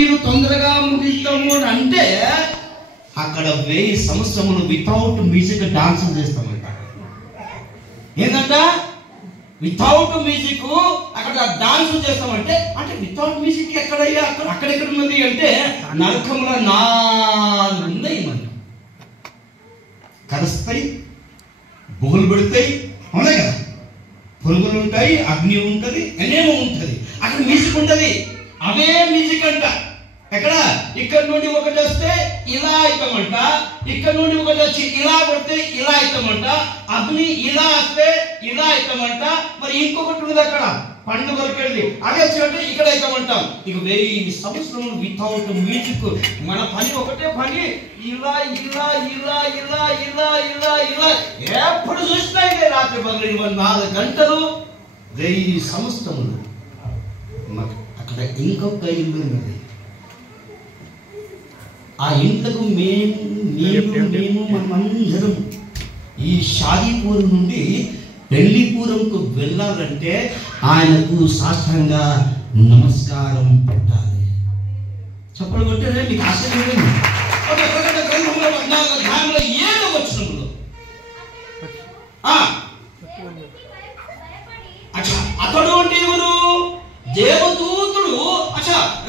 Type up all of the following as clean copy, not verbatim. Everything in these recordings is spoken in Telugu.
మీరు తొందరగా ముగిస్తాము అంటే అక్కడ 1000 సంవత్సరములు వితౌట్ మ్యూజిక్ డాన్స్ చేస్తామంట. ఏంటంట? వితౌట్ మ్యూజిక్ అక్కడ డాన్స్ చేస్తామంటే, అంటే వితౌట్ మ్యూజిక్ ఎక్కడయ్యా? అక్కడెక్కడ ఉన్నది అంటే నరకంలో 4 ఉన్నాయి. మన కరుస్తాయి, బుగులు పెడతాయి, ఉన్నాయి కదా, పురుగులు ఉంటాయి, అగ్ని ఉంటుంది, అనేమో ఉంటుంది. అక్కడ మ్యూజిక్ ఉంటుంది. అవే మ్యూజిక్ అంట. ఎక్కడ? ఇక్కడ నుండి ఒకటి వస్తే ఇలా అవుతామంట, ఇక్కడ నుండి ఒకటి వచ్చి ఇలా కొడితే ఇలా అవుతామంట, అగ్ని ఇలా వస్తే ఇలా అవుతామంట. మరి ఇంకొకటి ఉంది అక్కడ పండుగలకి వెళ్ళి అదే వచ్చినట్టు ఇక్కడ అవుతామంటాం. ఇక 1000 సంవత్సరములు వితౌట్ మ్యూజిక్. మన పని ఒకటే పని, ఇలా ఇలా ఇలా ఇలా ఇలా ఇలా ఇలా ఎప్పుడు చూసినా ఇదే రాత్రి 4 గంటలు 1000 సంవత్సరములు. అక్కడ ఇంకొక ఇల్లు ఉన్నది. ఆ ఇంట్లకు మేము మనమందరం ఈ షాదీపూర్ నుండి పెళ్లిపూరంకు వెళ్ళాలంటే ఆయనకు సాష్టాంగ నమస్కారం పెట్టాలి. చెప్పలు కొట్టారే మీకు ఆశ్చర్యం. ప్రకటన గ్రంథంలో 14వ అధ్యాయంలో 7వ వచనంలో అతడు అంటే ఎవరు? దేవదూతుడు.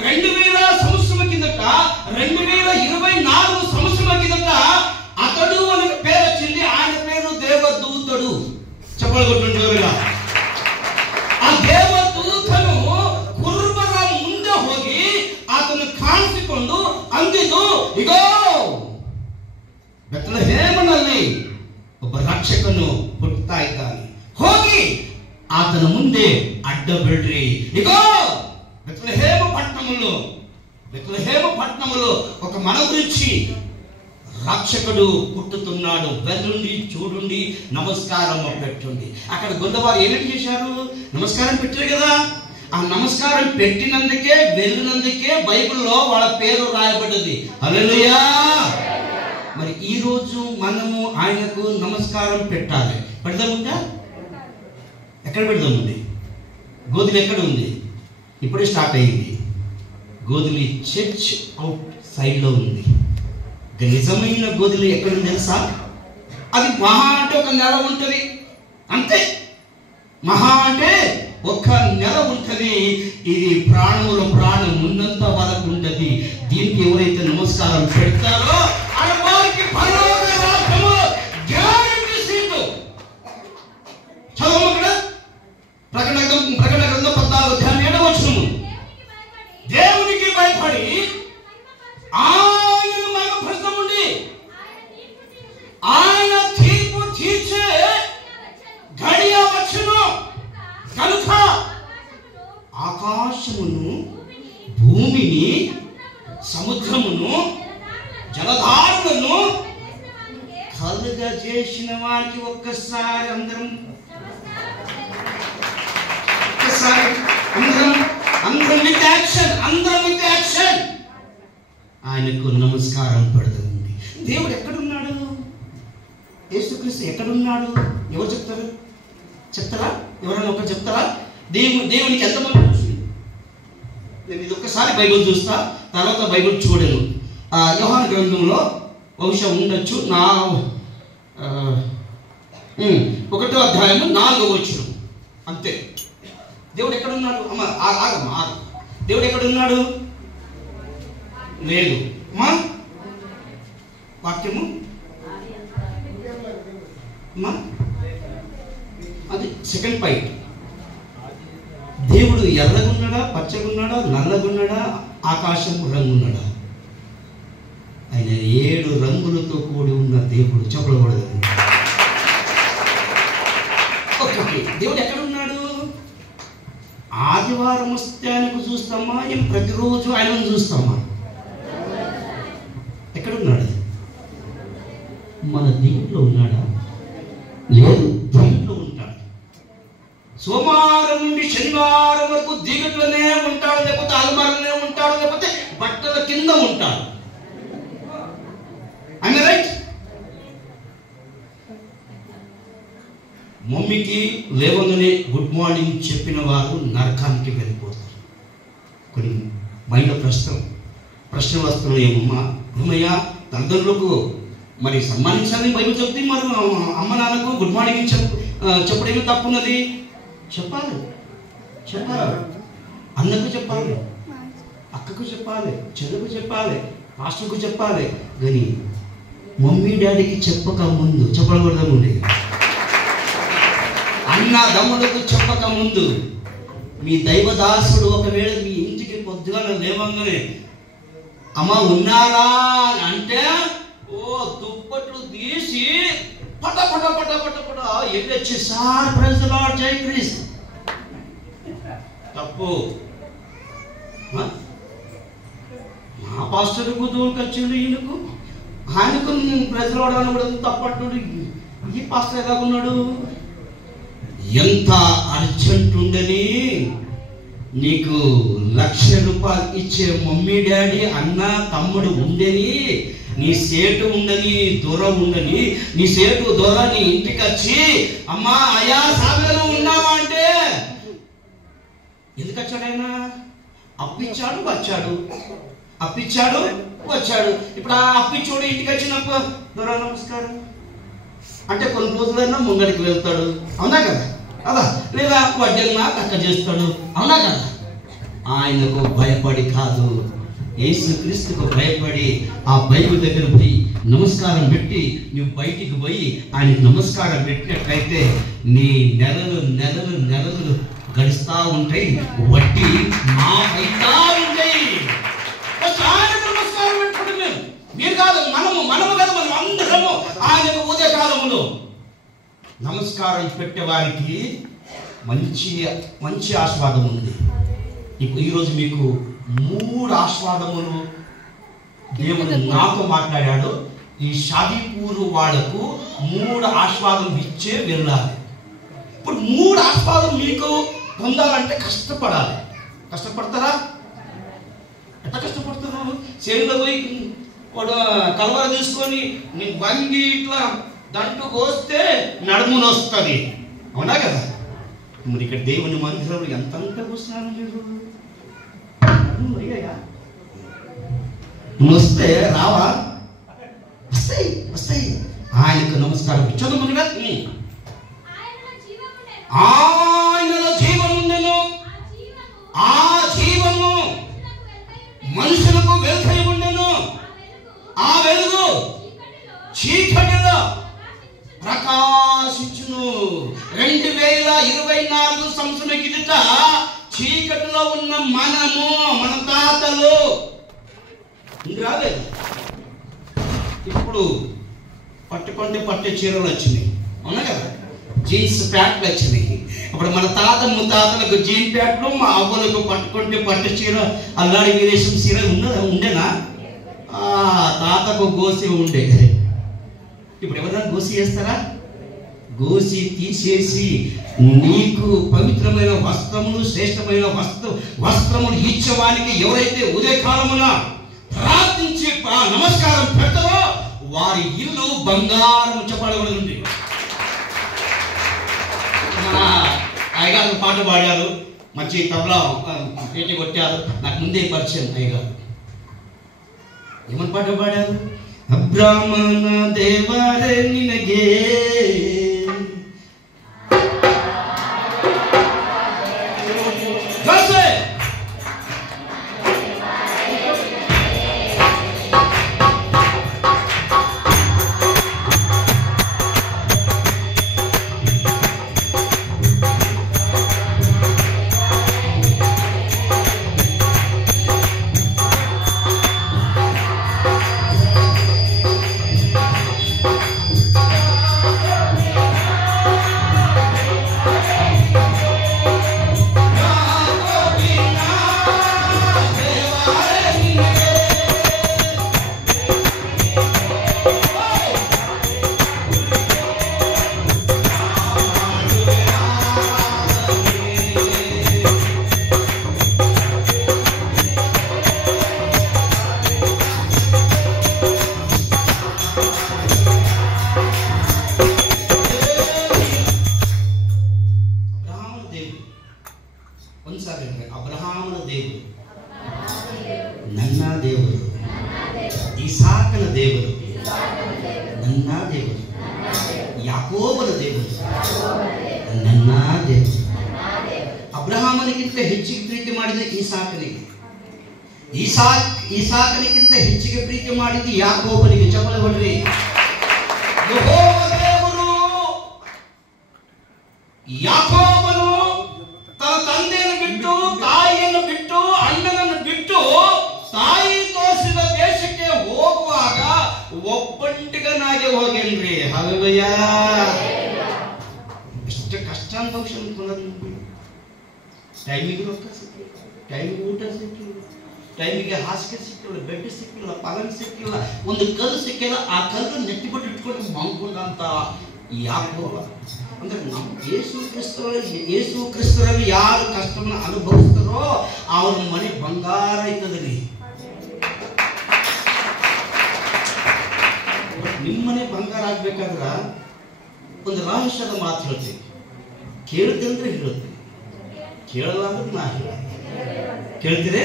2000 సంవత్సరం కిందట, 2024 సంవత్సరం కిందట అతడు అనే పేరు వచ్చింది. ఆయన పేరు దేవదూతుడు. చెప్పగలుగుతుంటారు. ఆ దేవదూతను ಕುರ್ಬರ ಮುಂದೆ ಹೋಗಿ ಆತನು ಕಾಣಿಸಿಕೊಂಡು ಅಂದಿದ್ದು, ಇಗೋ ಬೆತ್ಲೆಹೇಮನಲ್ಲಿ ಒಬ್ಬ ರಕ್ಷಕನು ಹುಟ್ಟುತ್ತಾ ಇದ್ದಾನೆ, ಹೋಗಿ ಆತನ ಮುಂದೆ ಅಡ್ಡ ಬಿಡ್ರಿ. ఇగో బెత్లెహేము పట్టణములో ఒక మన గురించి రక్షకుడు పుట్టుతున్నాడు, వెళ్ళండి చూడండి నమస్కారం పెట్టండి. అక్కడ గొల్లవారు ఏమేమి చేశారు? నమస్కారం పెట్టారు కదా. ఆ నమస్కారం పెట్టినందుకే, వెళ్ళినందుకే బైబిల్లో వాళ్ళ పేరు రాయబడ్డది. హల్లెలూయా. మరి ఈ రోజు మనము ఆయనకు నమస్కారం పెట్టాలి. పెడదాముంటా? ఎక్కడ పెడదామండి? గోధులు ఎక్కడ ఉంది? ఇప్పుడే స్టార్ట్ అయింది. గోధులు చర్చ్ అవుట్ సైడ్లో ఉంది. నిజమైన గోధులు ఎక్కడ ఉంది తెలుసా? అది మహా అంటే 1 నెల ఉంటుంది, అంతే. మహా అంటే 1 నెల ఉంటుంది. ఇది ప్రాణములో ప్రాణం ఉన్నంత వరకు ఉంటుంది. దీనికి ఎవరైతే నమస్కారం పెడతారో వారికి పరలోక రాజ్యము గ్యారెంటీ సీటు. చదవము ఇక్కడ ప్రకటన గ్రంథం 14వ అధ్యాయం 7వ వచనము. దేవునికి భయపడి ఆయనను మహిమపరచండి, ఆయన తీర్పు తీర్చే గడియ వచ్చును కనుక ఆకాశమును, భూమిని, సముద్రమును, జలధారులను కలుగజేసిన వారికి ఒక్కసారి అందరం విత్ యాక్షన్ ఆయనకు నమస్కారం పెడుతుంది. దేవుడు ఎక్కడున్నాడు? యేసుక్రీస్తు ఎక్కడున్నాడు? ఎవరు చెప్తారా? ఎవరైనా ఒకరు చెప్తారా? దేవునికి ఎంతమంది చూసి? నేను ఇది ఒక్కసారి బైబిల్ చూస్తా, తర్వాత బైబిల్ చూడను. యోహాను గ్రంథంలో బహుశా ఉండొచ్చు 1వ అధ్యాయము 4వ వచనం, అంతే. దేవుడు ఎక్కడున్నాడు? ఆగమ్మా, దేవుడు ఎక్కడున్నాడు? లేదు మా వాక్యము అది సెకండ్ పాయింట్. దేవుడు ఎర్రగున్నాడా, పచ్చగున్నాడా, నల్లగున్నాడా, ఆకాశం రంగున్నాడా? ఆయన 7 రంగులతో కూడి ఉన్న దేవుడు. చెప్పకూడదు. ఓకే, దేవుడు ఎక్కడున్నాడు? ఆదివారం వస్తే ఆయనకు చూస్తామా? ఏం ప్రతిరోజు ఆయనను చూస్తామా? ఎక్కడున్నాడు? మన దీంట్లో ఉన్నాడా? లేదు, దీంట్లో ఉంటాడు. సోమవారం నుండి శనివారం వరకు దిగట్లోనే ఉంటాడు, లేకపోతే అలమారలోనే ఉంటాడు, లేకపోతే బట్టల కింద ఉంటాడు. I right? మమ్మీకి లేవగానే గుడ్ మార్నింగ్ చెప్పిన వారు నరకానికి వెళ్ళిపోతారు. కొన్ని మైండ్ ప్రశ్న ప్రశ్నలు వస్తున్నాయేమమ్మా. ఏమయ్యా, తల్లిదండ్రులకు మరి సన్మానించాలని బైబిల్ చెప్తే మరి అమ్మ నాన్నకు గుడ్ మార్నింగ్ చెప్పడేమో తప్పున్నది. చెప్పాలి, అన్నకు చెప్పాలి, అక్కకు చెప్పాలి, చెల్లుకు చెప్పాలి, మాస్టర్కు చెప్పాలి. కానీ మమ్మీ డాడీకి చెప్పక ముందు చెప్పకూడదండి. అన్న దమ్ములకు చెప్పక ముందు మీ దైవదాసుడు ఒకవేళ మీ ఇంటికి పొద్దుగా లేవంగానే అమ్మ ఉన్నారా అని అంటే దుప్పట్లు తీసి పట పట పట పట పట ఎగొచ్చి సార్ ప్రైజ్ ది లార్డ్ జై క్రీస్తు. తప్పు. మా పాస్టర్కు దూరకొచ్చిండు, ఈయనకు ఆయనకు ప్రైజ్ ది లార్డ్ అని కూడా తప్పట్టు. ఈ పాస్టర్ ఎలా ఉన్నాడు? ఎంత అర్జెంట్ ఉండని నీకు 1,00,000 రూపాయలు ఇచ్చే మమ్మీ డాడీ అన్న తమ్ముడు ఉండని, నీ సేటు ఉండని, దూరం ఉండని, నీ సేటు దూరం నీ ఇంటికి వచ్చి అమ్మా అయ్యా సాగలు ఉన్నావా అంటే ఎందుకు వచ్చాడు? ఆయన అప్పిచ్చాడు వచ్చాడు, అప్పిచ్చాడు వచ్చాడు. ఇప్పుడు ఆ అప్పిచ్చోడు ఇంటికి వచ్చినప్పుడు దూరం నమస్కారం అంటే కొన్ని రోజులైనా ముంగడికి వెళ్తాడు, అవునా కదా? అదా లేదా వడ్డీన్నా కక్క చేస్తాడు, అవునా కదా? ఆయనకు భయపడి కాదు, యేసుక్రీస్తుకు భయపడి ఆ బైబిల్ దగ్గర పోయి నమస్కారం పెట్టి నువ్వు బయటికి పోయి ఆయనకు నమస్కారం పెట్టినట్లయితే నీ నెలలు నెలలు నెలలు గడుస్తూ ఉంటాయి, వడ్డీ మా అయితా ఉంటాయి. నమస్కారం పెట్టుకుంటే మీరు కాదు, మనము కదా, మనం అందరము ఆయనకు ఉదయ కాలములో నమస్కారం పెట్టేవారికి మంచి ఆశీర్వాదం ఉంది. ఇప్పుడు ఈరోజు మీకు 3 ఆశీర్వాదములు దేవుడు నాతో మాట్లాడాడు. ఈ షాదీపూర్ వాళ్లకు 3 ఆశీర్వాదం ఇచ్చే వెళ్ళాలి. ఇప్పుడు 3 ఆశీర్వాదం మీకు పొందాలంటే కష్టపడాలి. కష్టపడతారా? ఎంత కష్టపడుతున్నారు? చేనులో పోయి కలవర తీసుకొని వంగి ఇట్లా దంటు కోస్తే నడుమును వస్తుంది, అవునా కదా? మరి ఇక్కడ దేవుని మందిరంలో ఎంత కూర్చున్నారు మీరు? వస్తే రావా? వస్తాయి. ఆయనకు నమస్కారం చదువుగా ఆయనలో జీవం ఉండెను, ఆ జీవము మనుషులకు వెలుగై ఉండెను, ఆ వెలుగు చీకటిలో ప్రకాశించును. 2024 సంవత్సరం కిందట చీకటిలో ఉన్న మన తాతలు రాలేదు. ఇప్పుడు పట్టే చీరలు వచ్చినాయి, అవునా కదా? జీన్స్ ప్యాంట్లు వచ్చినాయి. అప్పుడు మన తాత ముత్తాతలకు జీన్ ప్యాంట్లు, మా అవ్వలకు పట్టు చీర, అల్లాడి వీరేశం చీర ఉండేనా? తాతకు గోసి ఉండే. ఇప్పుడు ఎవరైనా గోసి చేస్తారా? గోసి తీసేసి నీకు పవిత్రమైన వస్త్రములు, శ్రేష్టమైన వస్త్రములు ఇచ్చేవానికి ఎవరైతే ఉదయకాలమున ప్రార్థించి నమస్కారం పెడతారో వారి ఇల్లు బంగారం చెప్పబడి. మన అయ్యగారు పాట పాడారు, మంచి తబలా పేటి కొట్టారు. నాకు ముందే పరిచయం అయ్యగారు. ఏమని పాట పాడారు? ಅಬ್ರಾಹ್ಮನ ದೇವರೇ ನಿನಗೆ ನನ್ನ ದೇವರು, ಇಸಾಕನ ದೇವರು, ನನ್ನ ದೇವರು, ಯಾಕೋಬನ ದೇವರು, ನನ್ನ ದೇವರು. ಅಬ್ರಹಾಮನಿಗಿಂತ ಹೆಚ್ಚಿಗೆ ಪ್ರೀತಿ ಮಾಡಿದ ಇಸಾಕನಿಗೆ, ಇಸಾಕನಿಗಿಂತ ಹೆಚ್ಚಿಗೆ ಪ್ರೀತಿ ಮಾಡಿದ ಯಾಕೋಬನಿಗೆ. ಚಪ್ಪಲ ಹೊಡ್ರಿ. ಯೆಹೋವ ದೇವರು ಯಾಕೋಬನು ತನ್ನ ತಂದೆಯನ್ನು ಬಿಟ್ಟು, ತಾಯಿಯನ್ನು ಬಿಟ್ಟು, ಅಣ್ಣನನ್ನು ಬಿಟ್ಟು ತಾಯಿ ತೋರಿಸಿದ ದೇಶಕ್ಕೆ ಹೋಗುವಾಗ ಒಬ್ಬಂಟಿಗನಾಗೆ ಹೋಗೇನ್ರಿ. ಹಲ್ಲೆಲೂಯ. ಎಷ್ಟು ಕಷ್ಟ ಅನುಭವಿಸ್ಕೊಂಡು ಟೈಮಿಗೆ ರೊಕ್ಕ ಸಿಕ್ಕಿಲ್ಲ, ಟೈಮಿಗೆ ಊಟ ಸಿಕ್ಕಿಲ್ಲ, ಟೈಮಿಗೆ ಹಾಸಿಗೆ ಸಿಕ್ಕಿಲ್ಲ, ಬೆಡ್ ಸಿಕ್ಕಿಲ್ಲ, ಪಲಂಗ್ ಸಿಕ್ಕಿಲ್ಲ, ಒಂದು ಕಲ್ಲು ಸಿಕ್ಕಿಲ್ಲ. ಆ ಕಲ್ಲು ನೆಟ್ಟಿಬಿಟ್ಟು ಇಟ್ಕೊಂಡು ಮಂಕೊಂಡಂತ ಯಾಕೋಬ. ಅಂದ್ರೆ ನಮ್ಮ ಯೇಸು ಕ್ರಿಸ್ತರಲ್ಲಿ ಯಾರು ಕಷ್ಟವನ್ನು ಅನುಭವಿಸ್ತಾರೋ ಅವ್ರ ಮನೆ ಬಂಗಾರ ಇರ್ತದ್ರಿ. ನಿಮ್ಮನೆ ಬಂಗಾರ ಆಗ್ಬೇಕಾದ್ರ ಒಂದು ರಹಸ್ಯದ ಮಾತು ಹೇಳ್ತೀನಿ. ಕೇಳಿದೆ ಅಂದ್ರೆ ಹೇಳುತ್ತೀನಿ, ಕೇಳಲ್ಲ ಅಂದ್ರೆ ನಾ ಹೇಳ. ಕೇಳ್ತೀರಿ?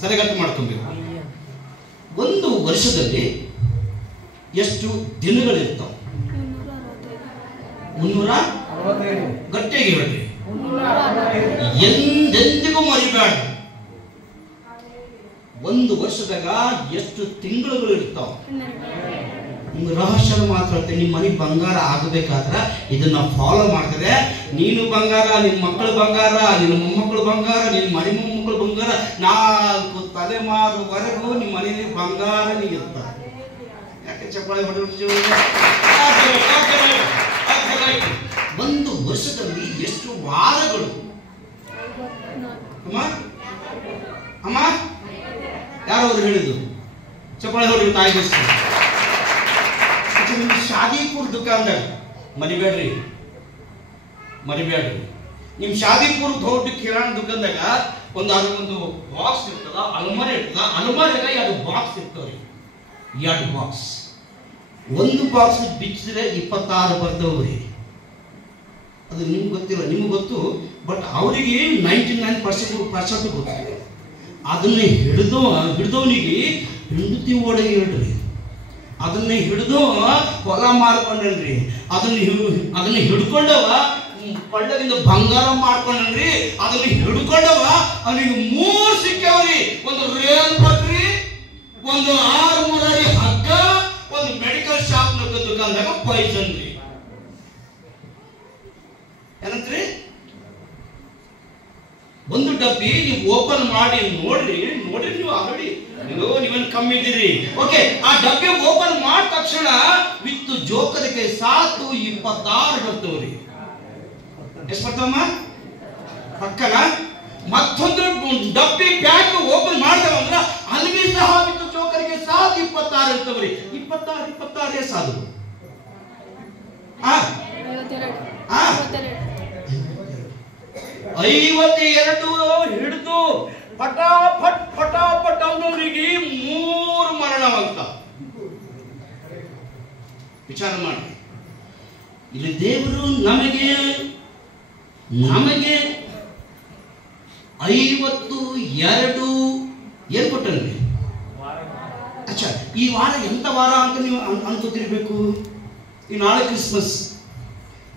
ಸರಿ ಗಟ್ಟಿ ಮಾಡ್ಕೊಬೇಕು. ಒಂದು ವರ್ಷದಲ್ಲಿ ಎಷ್ಟು ದಿನಗಳಿರ್ತಾವ? 365. ಗಟ್ಟಿಗೆ ಹೇಳ್ರಿ. ಎಂದೆಂದಿಗೂ ಮರಿಬೇಡ. ಒಂದು ವರ್ಷದಾಗ ಎಷ್ಟು ತಿಂಗಳುಗಳು ಇರ್ತಾವ? ರಹಸ್ಯದ ಮಾತು ಹೇಳ್ತೇನೆ. ನಿಮ್ಮ ಮನೆ ಬಂಗಾರ ಆಗಬೇಕಾದ್ರ ಇದನ್ನ ಫಾಲೋ ಮಾಡಿದ್ರೆ ನೀನು ಬಂಗಾರ, ನಿನ್ನ ಮಕ್ಕಳು ಬಂಗಾರ, ನಿನ್ನ ಮೊಮ್ಮಕ್ಕಳು ಬಂಗಾರ, ನಿನ್ನ ಮನೆ ಮೊಮ್ಮಕ್ಕಳು ಬಂಗಾರ, 4 ತಲೆಮಾರುವರೆಗೂ ನಿಮ್ಮ ಮನೆಯಲ್ಲಿ ಬಂಗಾರ ಇರ್ತಾರೆ. ಯಾಕೆ ಚಪ್ಪಾಳೆ ಹೊಡೆದು? ಒಂದು ವರ್ಷದಲ್ಲಿ ಎಷ್ಟು ವಾರಗಳು? ಅಮ್ಮ ಯಾರು ಅವ್ರು ಹೇಳಿದ್ದು? ಚಪ್ಪಾಳೆ ಹೊಡೆದು ತಾಯಿ. ನಿಮ್ಮ ಶಾದಿಪುರ್ ದುಕಾನ್ದಾಗ ಮರಿಬೇಡ್ರಿ. ನಿಮ್ ಶಾದಿಪುರ್ ದೊಡ್ಡ ಕಿರಾಣ ದುಕಾನ್ದಾಗ ಒಂದು ಬಾಕ್ಸ್ ಇರ್ತದ, ಅಲ್ಮಾರಿ ಇರ್ತದ. ಅಲ್ಮಾರಿಯಾಗ 2 ಬಾಕ್ಸ್ ಇರ್ತಾವ್ರಿ. 2 ಬಾಕ್ಸ್. ಒಂದು ಬಾಕ್ಸ್ ಬಿಚ್ಚಿದ್ರೆ 26 ಬರ್ತವ್ರಿ. ಅದು ನಿಮ್ಗೆ ಗೊತ್ತಿಲ್ಲ, ನಿಮ್ಗೆ ಗೊತ್ತು. ಬಟ್ ಅವರಿಗೆ 99% ಗೊತ್ತಿದೆ. ಅದನ್ನ ಹಿಡಿದವನಿಗೆ ಹೆಂಡತಿ ಒಳಗೆ ಹೇಳ್ರಿ. ಅದನ್ನ ಹಿಡಿದು ಹೊಲ ಮಾರ್ಕೊಂಡನ್ರಿ. ಅದನ್ನ ಹಿಡ್ಕೊಂಡವ ಪಳ್ಳದಿಂದ ಬಂಗಾರ ಮಾಡ್ಕೊಂಡನ್ರಿ. ಅದನ್ನ ಹಿಡ್ಕೊಂಡವ ಅವನಿಗೆ 3 ಸಿಕ್ಕವ್ರಿ. ಒಂದು ರೇಲ್ ಪಟ್ರಿ, ಒಂದು 6 ಮುರಾರಿ ಹಗ್ಗ, ಒಂದು ಮೆಡಿಕಲ್ ಶಾಪ್ ದುಕಾನ್ದಾಗ ಪಾಯ್ಸನ್ ರೀ. ಏನಂತ್ರಿ? ಒಂದು ಡಬ್ಬಿ ನೀವು ಓಪನ್ ಮಾಡಿ ನೋಡ್ರಿ ನೀವು ಆಲ್ರೆಡಿ ನೀವೇನು ಕಮ್ಮಿ ಇದ್ದೀರಿ. ಓಕೆ, ಆ ಡಬ್ಬಿ ಓಪನ್ ಮಾಡಿದ ತಕ್ಷಣ ವಿತ್ ಜೋಕದಕ್ಕೆ 26 ಬರ್ತವ್ರಿ. ಎಷ್ಟು ಬರ್ತಾವಮ್ಮ? ಪಕ್ಕನ ಮತ್ತೊಂದು ಡಬ್ಬಿ ಪ್ಯಾಕ್ ಓಪನ್ ಮಾಡ್ತಾವ ಅಂದ್ರ ಅಲ್ಲಿ ಸಹ ವಿತ್ ಜೋಕರಿಗೆ 26 ಇರ್ತವ್ರಿ. 26 ಸಾಧು. 52 ಹಿಡಿದು ಪಟಾಪಟ್ ಅವನಿಗೆ 3 ಮರಣವಂತ. ವಿಚಾರ ಮಾಡಿ. ಇಲ್ಲಿ ದೇವರು ನಮಗೆ 52 ಏನ್ ಕೊಟ್ಟನ್ರಿ? ಅಚ್ಚಾ, ಈ ವಾರ ಎಂತ ವಾರ ಅಂತ ನೀವು ಅನ್ಕೋತಿರ್ಬೇಕು. ಈ ನಾಳೆ ಕ್ರಿಸ್ಮಸ್.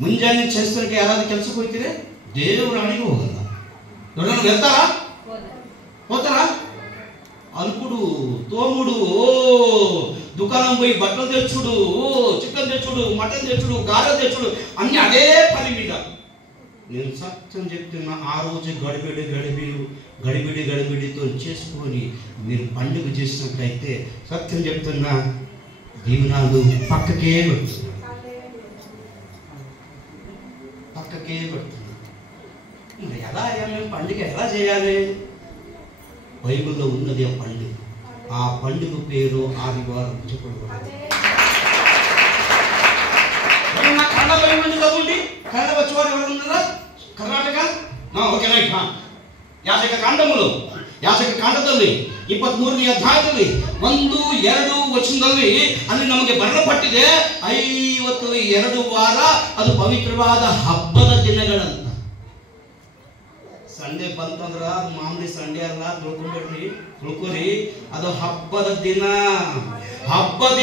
ಮುಂಜಾನೆ ಚರ್ಚ್ಗೆ ಯಾರಾದ್ರೂ ಕೆಲಸಕ್ಕೆ ಹೋಗ್ತೀರಿ? ದೇವರ ಹಣಿಗೆ ಹೋಗಲ್ಲ. ದೊಡ್ಡ ಹೋತಾರ ಅನ್ಕುಡು ತೋಮುಡು ದುಕಾನ పోయి బట్టలు తెచ్చుడు, చికెన్ తెచ్చుడు, మటన్ తెచ్చుడు, గారె తెచ్చుడు అన్ని అదే పని మీద. నేను సత్యం చెప్తున్నా, ఆ రోజు గడిబిడితో చేసుకొని మీరు పండుగ చేసినట్లయితే సత్యం చెప్తున్నా దీవెనలు పక్కకే పెడుతున్నా. ఎలా మేము పండుగ ఎలా చేయాలి? బైబిల్లో ఉన్నది ఆ పండుగ. ఆ పండుగ పేరు ఆదివారం. చెప్పండి. కన్నడ బైబిల్ చదవండి. కన్నడ వచ్చేవారు ఎవరు ఉన్నారా? కర్ణాటక? Okay, right. ಯಾಜಕ ಕಾಂಡದಲ್ಲಿ 23ನೇ ಅಧ್ಯಾಯದಲ್ಲಿ 1-2 ವಚನದಲ್ಲಿ ಅಲ್ಲಿ ನಮಗೆ ಬರೆಯಲ್ಪಟ್ಟಿದೆ 52 ವಾರ ಅದು ಪವಿತ್ರವಾದ ಹಬ್ಬದ ದಿನಗಳಂತ. ಸಂಡೇ ಬಂತಂದ್ರ ಮಾಮೂಲಿ ಸಂಡೇ ಅಲ್ಲ, ತಿಳ್ಕೊರಿ. ಅದು ಹಬ್ಬದ ದಿನ. ಹಬ್ಬದ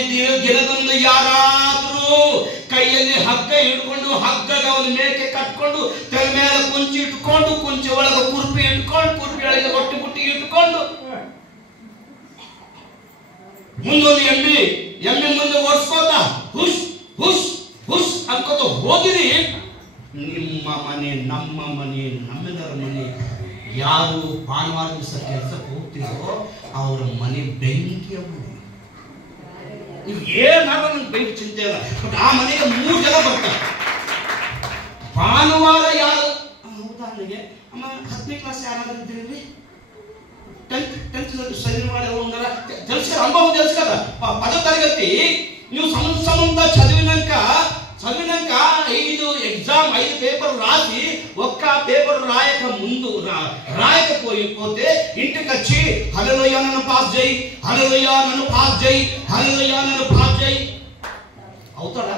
ದಿನದಂದು ಯಾರಾದ್ರೂ ಕೈಯಲ್ಲಿ ಹಗ್ಗ ಹಿಡ್ಕೊಂಡು, ಹಗ್ಗದ ಒಂದು ಮೇಕೆ ಕಟ್ಕೊಂಡು, ತಲೆ ಮೇಲೆ ಕುಂಚಿ ಇಟ್ಕೊಂಡು, ಕುಂಚಿ ಒಳಗೆ ಕುರ್ಪಿ ಇಟ್ಕೊಂಡು, ಕುರ್ಪಿ ಒಳಗೆ ರೊಟ್ಟಿ ಬುಟ್ಟಿ ಇಟ್ಕೊಂಡು, ಮುಂದೊಂದು ಎಮ್ಮೆ ಮುಂದೆ ಓಡಿಸ್ಕೋತ ಹುಷ್ ಹುಷ್ ಹುಷ್ ಅನ್ಕೋತ ಹೋಗಿರಿ. ನಿಮ್ಮ ಮನೆ, ನಮ್ಮ ಮನೆ, ನಮ್ಮೆಲ್ಲರ ಮನೆ, ಯಾರು ಭಾನುವಾರ ದಿವಸ ಕೆಲಸಕ್ಕೆ ಹೋಗ್ತಿರೋ ಅವ್ರ ಮನೆ ಬೆಂಕಿಯ ಮನೆ. ನೀವು ಏನಾದ್ರೂ ನನ್ಗೆ ಬೆಂಕಿ ಚಿಂತೆ ಇಲ್ಲ, ಬಟ್ ಆ ಮನೆಗೆ 3 ಜನ ಬರ್ತಾರೆ. ಭಾನುವಾರ ಯಾರು, ಉದಾಹರಣೆಗೆ ಅಮ್ಮ 10ನೇ ಕ್ಲಾಸ್ ಯಾರಾದ್ರೂ ಇದ್ದೀರಿ, 10th ಶನಿವಾರ తెలుసు అనుభవం తెలుసు కదా. 10వ తరగతి నువ్వు సంవత్సరం చదివినాక 5 ఎగ్జామ్ 5 పేపర్లు రాసి ఒక్క పేపర్ రాయకపోతే ఇంటికి వచ్చి హల్లెలూయా నన్ను పాస్ చేయి, హల్లెలూయా నన్ను పాస్ చేయి, హల్లెలూయా నన్ను పాస్ చేయి అవుతాడా?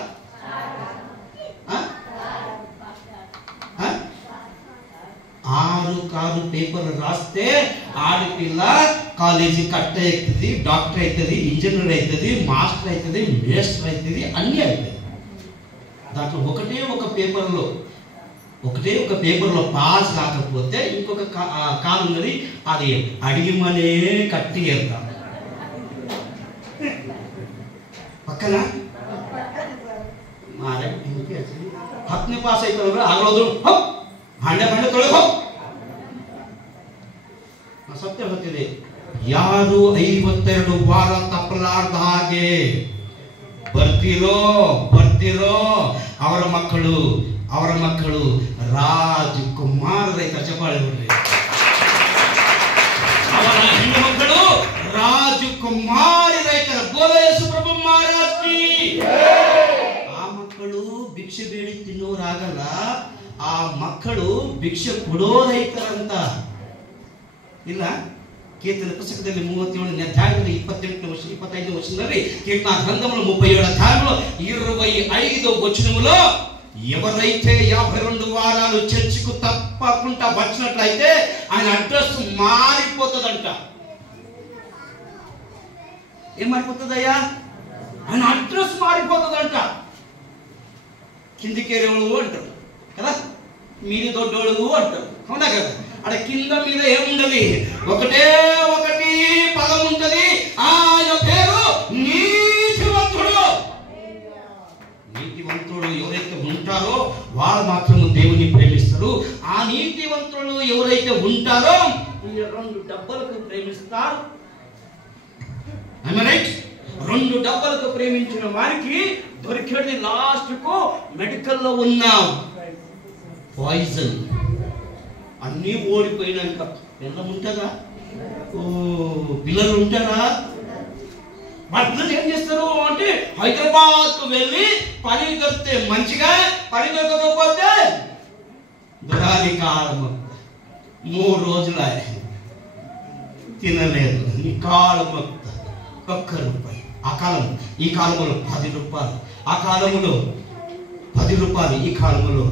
6 పేపర్లు రాస్తే ఆడపిల్ల కాలేజీ కట్ట అవుతుంది, డాక్టర్ అవుతుంది, ఇంజనీర్ అవుతుంది, మాస్టర్ అవుతుంది, మేస్టర్ అవుతుంది, అన్నీ అవుతుంది. దాంట్లో ఒకటే ఒక పేపర్లో పాస్ కాకపోతే ఇంకొక కాలు ఉన్నది, అది అడిగిమనే కట్టి వెళ్తాం పక్కన. ಮಾರೆ 10ನೇ ಪಾಸ್ ಆಯ್ತಂದ್ರೆ ಆಗೋದು ಹಂಡೆ ತೊಳೆದು ಸತ್ಯ ಗೊತ್ತಿದೆ. ಯಾರು 52 ವಾರ ತಪ್ಪಲಾರ್ದ ಹಾಗೆ ಬರ್ತಿರೋ ಅವರ ಮಕ್ಕಳು ರಾಜಕುಮಾರರೈತ. ಚಪ್ಪಾಳೆ ಹೊರಲಿ. ಅವರ ಹೆಣ್ಣು ಮಕ್ಕಳು ರಾಜಕುಮಾರಿ ರೈತರ. ಬೋಲೋ ಯೇಸು ಪ್ರಭು ಮಹಾರಾಜ್ ಕಿ. ಆ ಮಕ್ಕಳು ಭಿಕ್ಷೆ ಬೇಡಿ ತಿನ್ನೋರಾಗಲ್ಲ, ಆ ಮಕ್ಕಳು ಭಿಕ್ಷೆ ಕೊಡೋರೈತರಂತ. ಇಲ್ಲ, ಕೀರ್ತನ ಪುಸ್ತಕದಲ್ಲಿ 37ನೇ ಅಧ್ಯಾಯದಲ್ಲಿ 25ನೇ ವಚನದಲ್ಲಿ, కీర్తన గ్రంథంలో 37 అధ్యాయంలో 25వ వచనములో ఎవరైతే 52 వారాలు చర్చికు తప్పకుండా వచ్చినట్లయితే ఆయన అడ్రస్ మారిపోతుందంట. ఏం మారిపోతుందయ్యా? ఆయన అడ్రస్ మారిపోతుందంట. కిందికేరేవాళ్ళు అంటారు కదా, మీది దొడ్డోళ్ళు అంటారు, అవునా కదా? అక్కడ కింద మీద ఏముండదు, ఒకటే ఒకటి పదం ఉంటది, ఆయన పేరు నీతివంతుడు. నీతివంతుడు ఎవరైతే ఉంటారో వారు మాత్రము దేవుని ప్రేమిస్తారు. ఆ నీతివంతులు ఎవరైతే ఉంటారో 2 డబ్బలకు ప్రేమిస్తారు. రైట్? 2 డబ్బలకు ప్రేమించిన వారికి దొరికేది లాస్ట్ కు మెడికల్లో ఉన్న పాయిజన్. అన్నీ ఓడిపోయినాక పిల్లలు ఉంటారా? పిల్లలు ఉంటారా? పిల్లలు ఏం చేస్తారు అంటే హైదరాబాద్కు వెళ్ళి పని దొరికితే మంచిగా, పని దొరకకపోతే దురాది కాలం 3 రోజులు తినలేదు, ఈ కాలం 1 రూపాయి. ఈ కాలంలో 10 రూపాయలు, ఆ కాలంలో 10 రూపాయలు, ఈ కాలంలో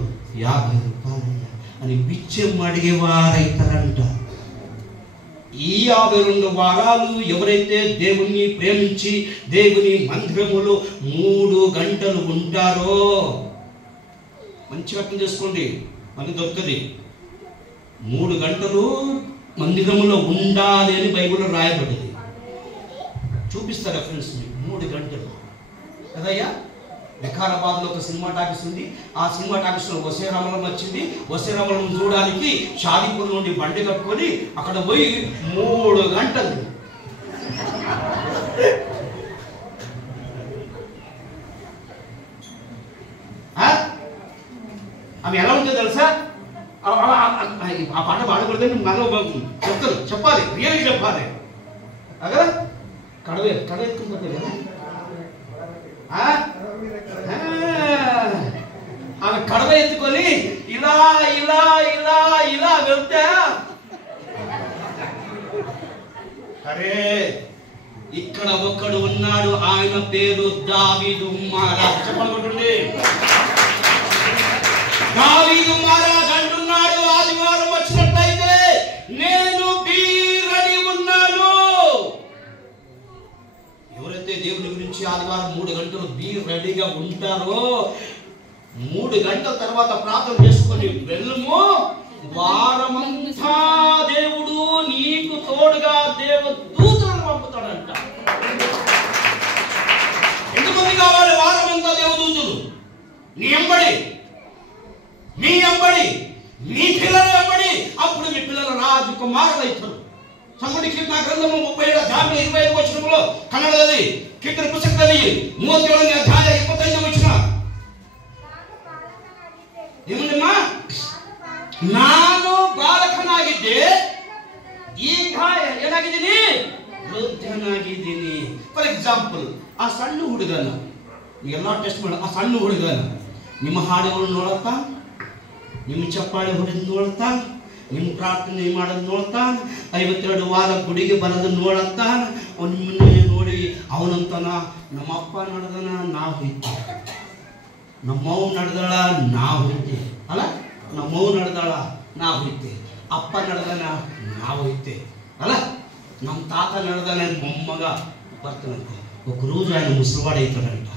50 రూపాయలు అని బిచ్చం అడిగేవారైతారంట. ఈ 52 వారాలు ఎవరైతే దేవుణ్ణి ప్రేమించి దేవుని మందిరములో 3 గంటలు ఉంటారో, మంచిగా అర్థం చేసుకోండి, మనకి దొరుకుతుంది. 3 గంటలు మందిరములో ఉండాలి అని బైబిల్లో రాయబడింది. చూపిస్తారు ఫ్రెండ్స్, 3 గంటలు కదయ్యా. వికారాబాద్లో ఒక సినిమా టాకీస్ ఉంది. ఆ సినిమా టాకీస్లో వసే రామలం వచ్చింది. వసే రామలం చూడడానికి షాదీపూర్ నుండి బండి కట్టుకొని అక్కడ పోయి 3 గంటలు. ఆమె ఎలా ఉంటుందో తెలుసా? ఆ పాట పాడకూడదని మనలో చెప్పాలి, రియల్గా చెప్పాలి. అదే కడవ ఎత్తుకుంటుంది కదా. ఆమె కడవ ఎత్తుకొని ఇలా ఇలా ఇలా ఇలా వెళ్తే, అరే ఇక్కడ ఒక్కడు ఉన్నాడు, ఆయన పేరు దావీదు మహారాజ్. చెప్పనుకుంటుంది, దావీదు మహారాజ్ అంటున్నాడు, ఆదివారం వచ్చినట్లయితే నేను బీ రెడీ ఉన్నాను. ఎవరైతే దేవుని గురించి ఆదివారం 3 గంటలు బీ రెడీగా ఉంటారో 3 గంటల తర్వాత ప్రార్థన చేసుకొని వెళ్ళము, వారమంతా దేవుడు నీకు తోడుగా దేవదూతలను పంపుతాడంట. ఎంతమంది కావాలి వారమంతా దేవదూతులు? నీ ఎంబడి, నీ ఎంబడి, నీ పిల్లల ఎంబడి. అప్పుడు మీ పిల్లలు రాజకుమారులు అవుతారు. చదువుడి కీర్తన గ్రంథము 37:25 వచనంలో కన్నడದಲ್ಲಿ కీర్తన పుస్తకದಲ್ಲಿ 37ನೇ ಅಧ್ಯಾಯ 25ನೇ ವಚನ ఏముందమ్మా? ನಾನು ಬಾಲಕನಾಗಿದ್ದೆ, ಈಗ ಏನಾಗಿದ್ದೀನಿ? ವೃದ್ಧನಾಗಿದ್ದೀನಿ. ಫಾರ್ ಎಕ್ಸಾಂಪಲ್, ಆ ಸಣ್ಣ ಹುಡುಗನ ಎಲ್ಲ ಟೆಸ್ಟ್ ಮಾಡ, ಆ ಸಣ್ಣ ಹುಡುಗನ ನಿಮ್ಮ ಹಾಡುಗಳನ್ನು ನೋಡುತ್ತಾ, ನಿಮ್ಮ ಚಪ್ಪಾಳೆ ಹೊಡೆದು ನೋಡ್ತಾ, ನಿಮ್ಮ ಪ್ರಾರ್ಥನೆ ಮಾಡೋದು ನೋಡ್ತಾ, 52 ವಾರ ಗುಡಿಗೆ ಬರೋದನ್ನು ನೋಡುತ್ತಾ, ನಿಮ್ಮನ್ನೇ ನೋಡಿ ಅವನಂತನ ನಮ್ಮಪ್ಪ ನಡೆದನ ನಾವು ಇದ್ದೆ, ನಮ್ಮವ್ವ ನಡೆದಾಳ ನಾವು ಇದ್ದೆ, ಅಲ್ಲ ನಮ್ಮವ್ವ ನಡೆದಾಳ ನಾವು ಇದ್ದೆ, ಅಪ್ಪ ನಡೆದನ ನಾವು ಇದ್ದೆ, ಅಲ್ಲ ನಮ್ಮ ತಾತ ನಡೆದಾನ ಮೊಮ್ಮಗ ಬರ್ತಾನಂತೆ. ఒక రోజు ఆయన ముసలివాడు అవుతాడంట.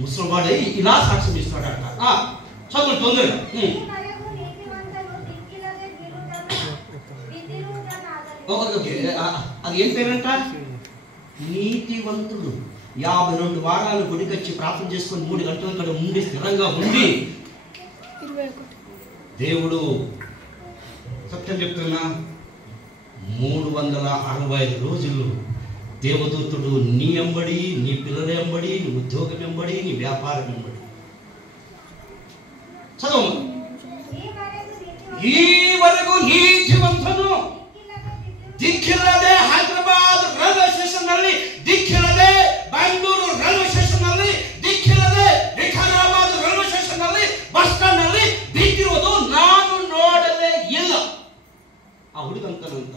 ముసలివాడై ఇలా సాక్ష్యం ఇస్తాడంట. చదువు తొందరగా. అది ఏం పేరంట? నీతివంతుడు. 52 వారాలు గుడికి వచ్చి ప్రార్థన చేసుకొని 3 గంటల ఇక్కడ ఉండి స్థిరంగా ఉండి దేవుడు సత్యం చెప్తున్నా 365 రోజులు దేవదూతుడు నీ ఎంబడి, నీ పిల్లల ఎంబడి, నీ ఉద్యోగం ఎంబడి, నీ వ్యాపారం ఎంబడి. చదువు. ఈవరకు నీతివంతును ದಿಕ್ಕಿಲ್ಲದೆ ಹೈದರಾಬಾದ್ ರೈಲ್ವೆ ಸ್ಟೇಷನ್ ನಲ್ಲಿ, ದಿಕ್ಕಿಲ್ಲದೆ ಬೆಂಗಳೂರು ರೈಲ್ವೆ ಸ್ಟೇಷನ್ ನಲ್ಲಿ, ದಿಕ್ಕಿಲ್ಲದೆ ವಿಕಾರಾಬಾದ್ ರೈಲ್ವೆ ಸ್ಟೇಷನ್ ನಲ್ಲಿ, ಬಸ್ ಸ್ಟ್ಯಾಂಡ್ ನಲ್ಲಿ ಬಿದ್ದಿರುವುದು ನಾನು ನೋಡಲೇ ಇಲ್ಲ. ಆ ಹುಡುಗಂತನಂತ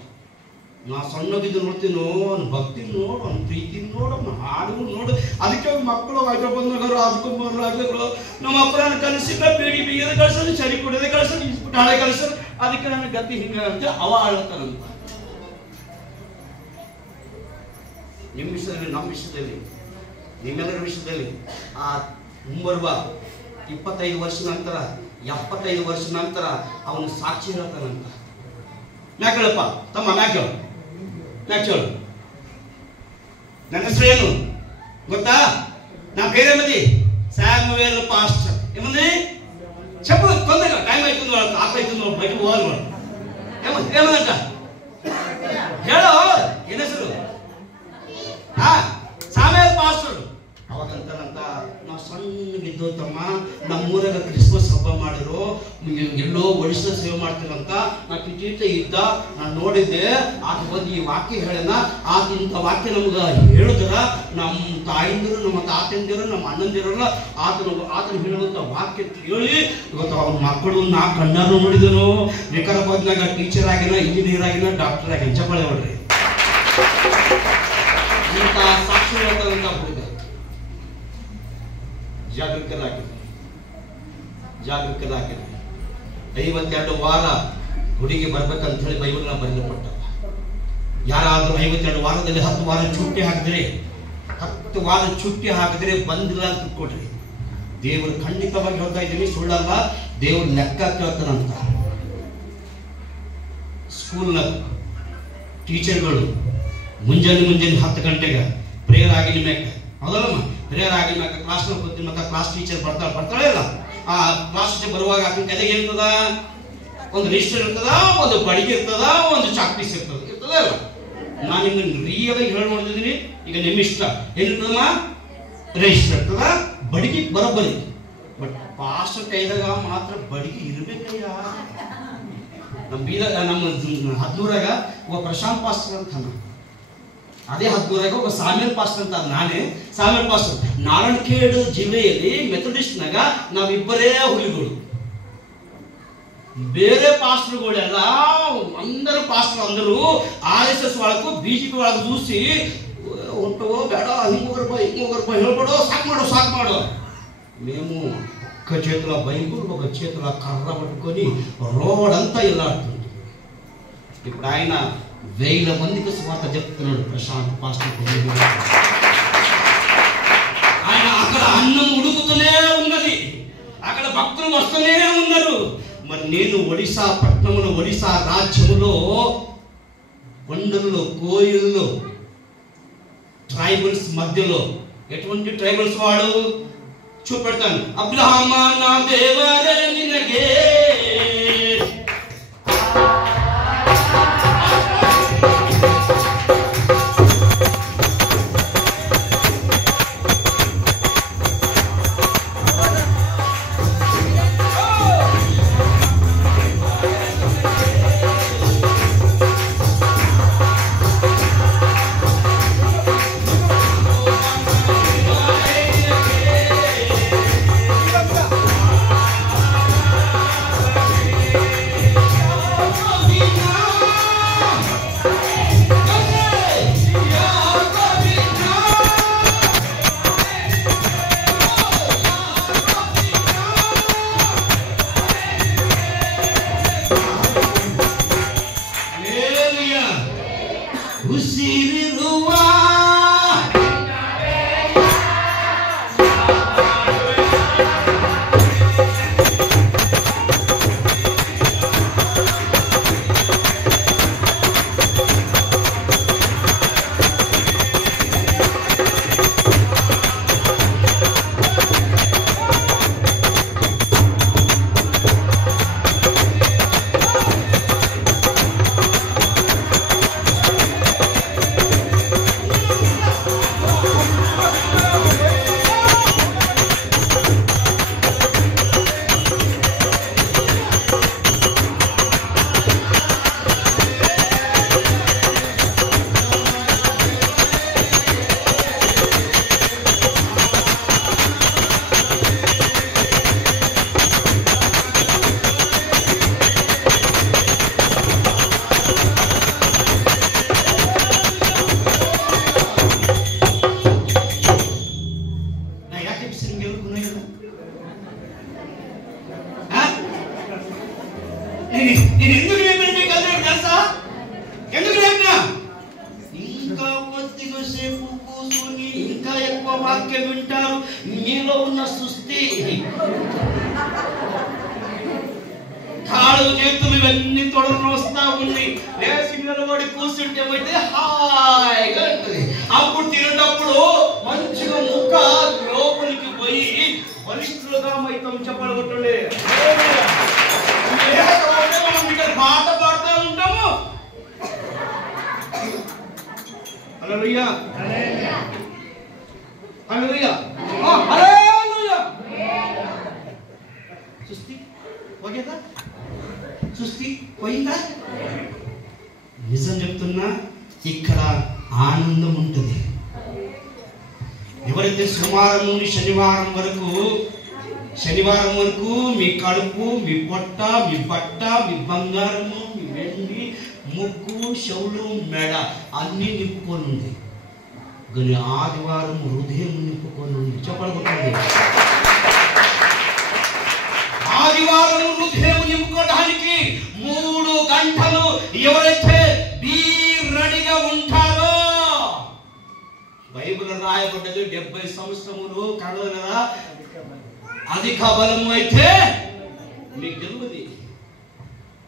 ನಾ ಸಣ್ಣಗಿದ್ದು ನೋಡ್ತೀನೋ, ಅವ್ನ ಭಕ್ತಿ ನೋಡು, ಅವ್ನ ಪ್ರೀತಿ ನೋಡು, ಅವ್ನ ಹಾಡು ನೋಡು. ಅದಕ್ಕೆ ಮಕ್ಕಳು ಹೈದರಾಬಾದ್ ನಗರ ರಾಜ್ಕುಮಾರ್ ರಾಜಗಳು ನಮ್ಮ ಅಪ್ಪನ ಕಲಿಸಿದ ಬೀಡಿ ಬೀಗದ ಕಳ್ಸೋದು, ಚರಿ ಕುಡಿದ ಕಳ್ಸೋದು, ಇಸ್ಬಿಟ್ಟು ಹಳೆ ಕಳ್ಸೋದು. ಅದಕ್ಕೆ ನನ್ನ ಗತಿ ಹಿಂಗ ಅಂತ ಅವ ಆಳ್ತಾನಂತ. ನಿಮ್ಮ ವಿಷಯದಲ್ಲಿ, ನಮ್ಮ ವಿಷಯದಲ್ಲಿ, ನಿಮ್ಮೆಲ್ಲರ ವಿಷಯದಲ್ಲಿ ಆ ಮುಂಬರುವ 25 ವರ್ಷ ನಂತರ, 75 ವರ್ಷ ನಂತರ ಅವನು ಸಾಕ್ಷಿ ಹೇಳ್ತಾನಂತ. ಮ್ಯಾಕೇಳಪ್ಪ ತಮ್ಮ, ಮ್ಯಾಕೇಳು ನನ್ನ ಹೆಸರು ಏನು ಗೊತ್ತಾ? ನಾ ಬೇರೆ ಮಂದಿ ಸ್ಯಾಮುವೇಲ್ ಪಾಸ್ಟರ್. ಏಮಂದಿ చెప్పు తొందరగా, టైం అవుతుంది, వాళ్ళకి ఆకలి అవుతుంది, బయటకు పోవాలి వాళ్ళు. ఏమందంట ಹೇಳೋ, ಏನ ಹೆಸರು? ಸಾಮೇಲ್ ಪಾಸ್ಟರ್. ಅವಾಗಂತಾನಂತ ನಾವು ಸಣ್ಣಗಿದ್ದು ತಮ್ಮ, ನಮ್ಮೂರಾಗ ಕ್ರಿಸ್ಮಸ್ ಹಬ್ಬ ಮಾಡಿದ್ರು, ಎಲ್ಲೋ ಒಡಿಶಾ ಸೇವೆ ಮಾಡ್ತೀರಂತ ನಾ ಟಿಟಿಟ ಇದ್ದ, ನಾನು ನೋಡಿದ್ದೆ. ಆತ ಬಂದು ಈ ವಾಕ್ಯ ಹೇಳನ, ಆತ ಇಂಥ ವಾಕ್ಯ ನಮ್ಗೆ ಹೇಳಿದ್ರ ನಮ್ಮ ತಾಯಿಂದಿರು, ನಮ್ಮ ತಾತಂದಿರು, ನಮ್ಮ ಅಣ್ಣಂದಿರಲ್ಲ, ಆತನ ಹೇಳುವಂಥ ವಾಕ್ಯ ಹೇಳಿ ಇವತ್ತು ಅವ್ನ ಮಕ್ಕಳು ನಾ ಕಣ್ಣಾರು ನೋಡಿದನು. ವಿಕಾರಾಬಾದ್ನಾಗ ಟೀಚರ್ ಆಗಿನ, ಇಂಜಿನಿಯರ್ ಆಗಿನ, ಡಾಕ್ಟರ್ ಆಗಿನ. ಚಪ್ಪಾಳೆ ಹೊಡ್ರಿ. ಇಂಥ ಸಾಕ್ಷಿ ಹೇಳ್ತಾರಂತ ಹುಡುಗ ಜಾಗೃತರಾಗಿದೆ. 52 ವಾರ ಗುಡಿಗೆ ಬರ್ಬೇಕಂತ ಹೇಳಿ ಬೈಬಲ್ನ ಬರೆಯಲ್ಪಟ್ಟ. ಯಾರಾದ್ರೂ 52 ವಾರದಲ್ಲಿ 10 ವಾರ ಚುಟ್ಟಿ ಹಾಕಿದ್ರೆ, 10 ವಾರ ಚುಟ್ಟಿ ಹಾಕಿದ್ರೆ ಬಂದಿಲ್ಲ ಅಂತ ಕೊಡ್ರಿ. ದೇವರು ಖಂಡಿತವಾಗಿ ಹೇಳ್ತಾ ಇದ್ದೀನಿ, ಸುಳ್ಳಲ್ಲ. ದೇವ್ರು ಲೆಕ್ಕ ಕೇಳ್ತಾನಂತ. ಸ್ಕೂಲ್ನ ಟೀಚರ್ಗಳು ಮುಂಜಾನೆ 10 ಗಂಟೆಗೆ ಪ್ರೇಯರ್ ಆಗಿ ನಿಮ್ಯಾಕ, ಹೌದಲ್ಲಮ್ಮ? ಪ್ರೇಯರ್ ಆಗಿ ಮ್ಯಾಕ ಕ್ಲಾಸ್ನ ಕೂತಿ ಮತ್ತೆ ಕ್ಲಾಸ್ ಟೀಚರ್ ಬರ್ತಾಳೆ ಇಲ್ಲ. ಆ ಕ್ಲಾಸ್ ಟೀಚರ್ ಬರುವಾಗ ಆತನ ಕತೆಗೆ ಇರ್ತದ, ಒಂದು ರಿಜಿಸ್ಟರ್ ಇರ್ತದ, ಒಂದು ಬಡಿಗೆ ಇರ್ತದ, ಒಂದು ಚಾಕ್ ಪೀಸ್ ಇರ್ತದ ಇಲ್ಲ. ನಾನು ನಿಮ್ಗೆ ರಿಯಲ್ ಆಗಿ ಹೇಳಿ ನೋಡಿದ್ದೀನಿ. ಈಗ ನಿಮ್ಮ ಇಷ್ಟ ಏನಿರ್ತದಮ್ಮ? ರಿಜಿಸ್ಟರ್ ಇರ್ತದ, ಬಡಿಗೆ ಬರೋಬ್ಬರಿ. ಬಟ್ ಪಾಸ್ಟರ್ ಕೈದಾಗ ಮಾತ್ರ ಬಡಿಗೆ ಇರ್ಬೇಕಯ್ಯ. ನಮ್ಮ 14ರಾಗ ಒಬ್ಬ ಪ್ರಶಾಂತ್ ಪಾಸ್ಟರ್ ಅಂತ, ಅದೇ 14ರಾಗ ಒಬ್ಬ ಸಾಮೇಲ್ ಪಾಸ್ಟರ್ ಅಂತ, ನಾನೇ ಸಾಮೇಲ್ ಪಾಸ್ಟರ್. ನಾರಾಯಣಖೇಡ್ ಜಿಲ್ಲೆಯಲ್ಲಿ ಮೆಥಡಿಸ್ಟ್ನಾಗ ನಾವಿಬ್ಬರೇ ಹುಲಿಗಳು. ಬೇರೆ ಪಾಸ್ಟರ್ಗಳೆಲ್ಲ అందరు ಪಾಸ್ಟರ್ అందరూ RSS వాళ్ళకు BJP వాళ్ళకు చూసి ಹೊಟ್ಟವೋ ಬೇಡ, ಹಿಂಗೋಗರ್ಪ ಹೇಳ್ಬೇಡೋ, ಸಾಕು ಮಾಡೋ. మేము ఒక్క చేతిలో బైబుల్, ఒక చేతిలో కర్ర పట్టుకొని రోడ్ అంతా ఇల్లాడుతుంది. ఇప్పుడు ఆయన 1000 మందికి సువార్త చెప్తున్నాడు. ప్రశాంత్ పాస్టర్ ఆయన అక్కడ అన్నం ఉడుకుతూనే ఉన్నది, అక్కడ భక్తులు వస్తూనే ఉన్నారు. మరి నేను ఒడిశా పట్టణంలో, ఒడిశా రాజ్యములో, కొండల్లో, కోయిల్లో, ట్రైబల్స్ మధ్యలో, ఎటువంటి ట్రైబల్స్ వాడు చూపెడతాను. అబ్రహామా నా దేవరే నినగే ఇంకా కొద్దిగా సేపు కూర్చొని ఇంకా ఎక్కువ వాక్యం వింటారు. మీలో ఉన్న సుస్థి, కాళ్ళు చేతులు ఇవన్నీ తొడలు వస్తా ఉంది. లేచి నిలబడి కూర్చుంటే పోతే హాయిగా ఉంటుంది. అప్పుడు తినేటప్పుడు మంచిగా ముక్క లోపలికి పోయి బలిష్ఠులుగా మైతం చెప్పగొట్టుండే. పాట పాడుతూ ఉంటాము. హల్లెలూయా, హల్లెలూయా, హల్లెలూయా. సుస్థి పోయేదా? సుస్థి పోయిందా? నిజం చెప్తున్నా, ఇక్కడ ఆనందం ఉంటుంది. ఎవరైతే సోమవారం నుండి శనివారం వరకు మీ కడుపు, మీ పొట్ట, మీ బట్ట, మీ బంగారము, మీ వెండి, ముక్కు, చెవులు, మెడ అన్నీ నింపుకొని ఉంది. కానీ ఆదివారం హృదయం నింపుకొని ఉంది. చెప్పగలుగుతుంది. ఆదివారం హృదయం నింపుకోవడానికి 3 గంటలు ఎవరైతే రెడీగా ఉంటారో, బైబిల్ రాయబడ్డది 70 సంవత్సరములు కాదు కదా, అధిక బలము అయితే మీకు తెలియదు.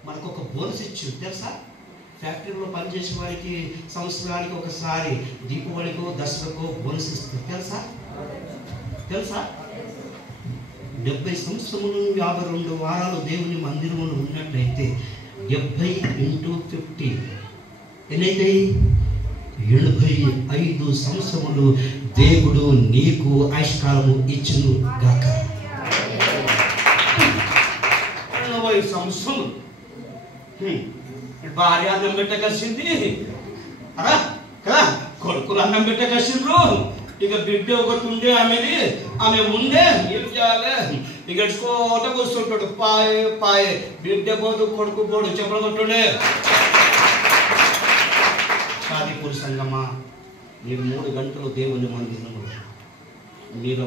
మనకు ఒక బోనస్ ఇచ్చు తెలుసా? ఫ్యాక్టరీలో పనిచేసే వారికి సంవత్సరానికి ఒకసారి దీపావళికో దసరాకో బోనస్ ఇస్తారు. తెలుసా? 70 సంవత్సరములు 52 వారాలు దేవుని మందిరంలో ఉన్నట్లయితే 70 × 50 ఎన్నైతే 75 సంవత్సరములు దేవుడు నీకు ఆయుష్కాలము ఇచ్చును గాక. 80 సంవత్సరములు భార్య అన్నం పెట్టకసింది అరా కదా, కొడుకులు అన్నం పెట్టకసిండ్రు. ఇక బిడ్డ ఒకటి ఉండే ఆమె ఉండే ఏం చేయాలి? ఇక కోట కూర్చుంటాడు. పాయే బిడ్డ పోదు, కొడుకు పోడు, చెప్పలు కొట్టుండే. సాదిపూర్ సంగమా, మీరు 3 గంటలు దేవుని మందిరంలో, మీరు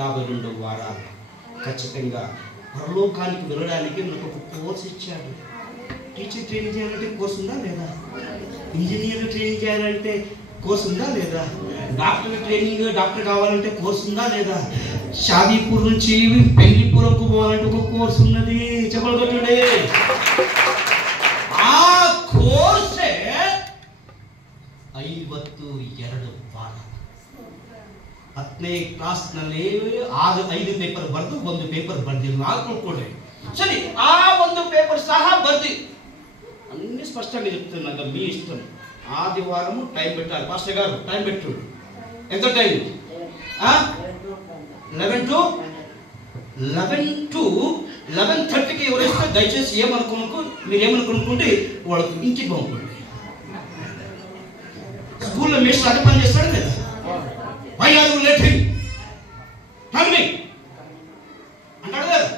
52 వారాలు ఖచ్చితంగా పరలోకానికి వెళ్ళడానికి మనకు ఒక కోర్సు ఇచ్చాడు. టీచర్ ట్రైనింగ్ చేయాలంటే కోర్సు ఉందా లేదా? ఇంజనీర్ ట్రైనింగ్ చేయాలంటే కోర్సు ఉందా లేదా? డాక్టర్ కావాలంటే కోర్సు ఉందా లేదా? షాదీపూర్ నుంచి పెళ్లిపురంకు పోవాలంటే ఒక కోర్సు ఉన్నది. చెప్పగొట్టుడే ಆ ಕೋರ್ಸೆ 52 ವಾರ. 10ನೇ ಕ್ಲಾಸ್ನಲ್ಲಿ 5 ಪೇಪರ್ ಬರೆದು 1 ಪೇಪರ್ ಬರ್ದಿಲ್ಲ. ನಾವು ತಿಳ್ಕೊಂಡ್ರಿ ಸರಿ, ಆ 1 ಪೇಪರ್ ಸಹ ಬರ್ದಿ అన్ని స్పష్టంగా చెప్తున్నాక మీ ఇష్టం. ఆదివారం టైం పెట్టాలి. పాస్టర్ గారు టైం పెట్టు. ఎంత టైం? 11 to 11:30కి ఎవరైతే దయచేసి మీరేమనుకుంటే వాళ్ళకు ఇంటికి పంపండి. స్కూల్లో మేస్టర్ అదే పని చేస్తాడు లేదా? వై ఆర్ యు లేటింగ్ అంటాడు కదా.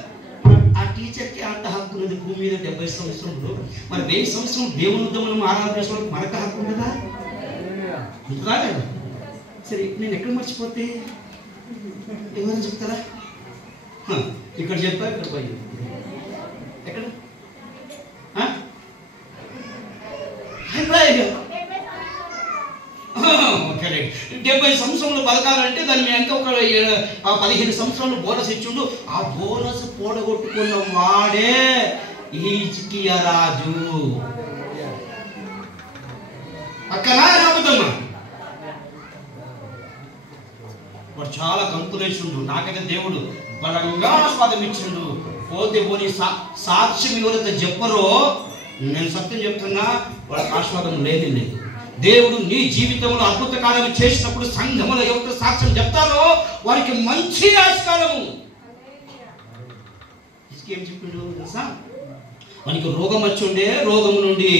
ఆ టీచర్కి అంత హక్కు ఉన్నది భూమి మీద 70 సంవత్సరంలో. మరి 1000 సంవత్సరం దేవుని ఉద్యమం ఆరాధన చేసుకోవడానికి మనకు హక్కు ఉంటుందా? ఉంటుందా లేదా? సరే, నేను ఎక్కడ మర్చిపోతే ఎవరైనా చెప్తారా? ఇక్కడ చెప్పారు, ఇక్కడ పోయి ఎక్కడ? 70 సంవత్సరంలో బతకాలంటే దాన్ని వెనక ఒక 15 సంవత్సరాలు బోనస్ ఇచ్చిండు. ఆ బోనస్ పోడగొట్టుకున్న వాడే హిజ్కియా రాజు. అక్కడ రాబోతున్నా వాడు చాలా గంతులేసిండు. నాకైతే దేవుడు బలంగా ఆస్వాదం ఇచ్చిండు. పోతే పోనీ సాక్ష్యం ఎవరైతే చెప్పరో, నేను సత్యం చెప్తున్నా, వాళ్ళకి ఆస్వాదం లేదు. దేవుడు నీ జీవితంలో అద్భుత కార్యాలు చేసినప్పుడు సంఘములో ఎవరితో సాక్ష్యం చెప్తారో వారికి మంచి ఆస్కారము. ఏం చెప్పిండు తెలుసా? మనకి రోగం వచ్చి ఉండే, రోగం నుండి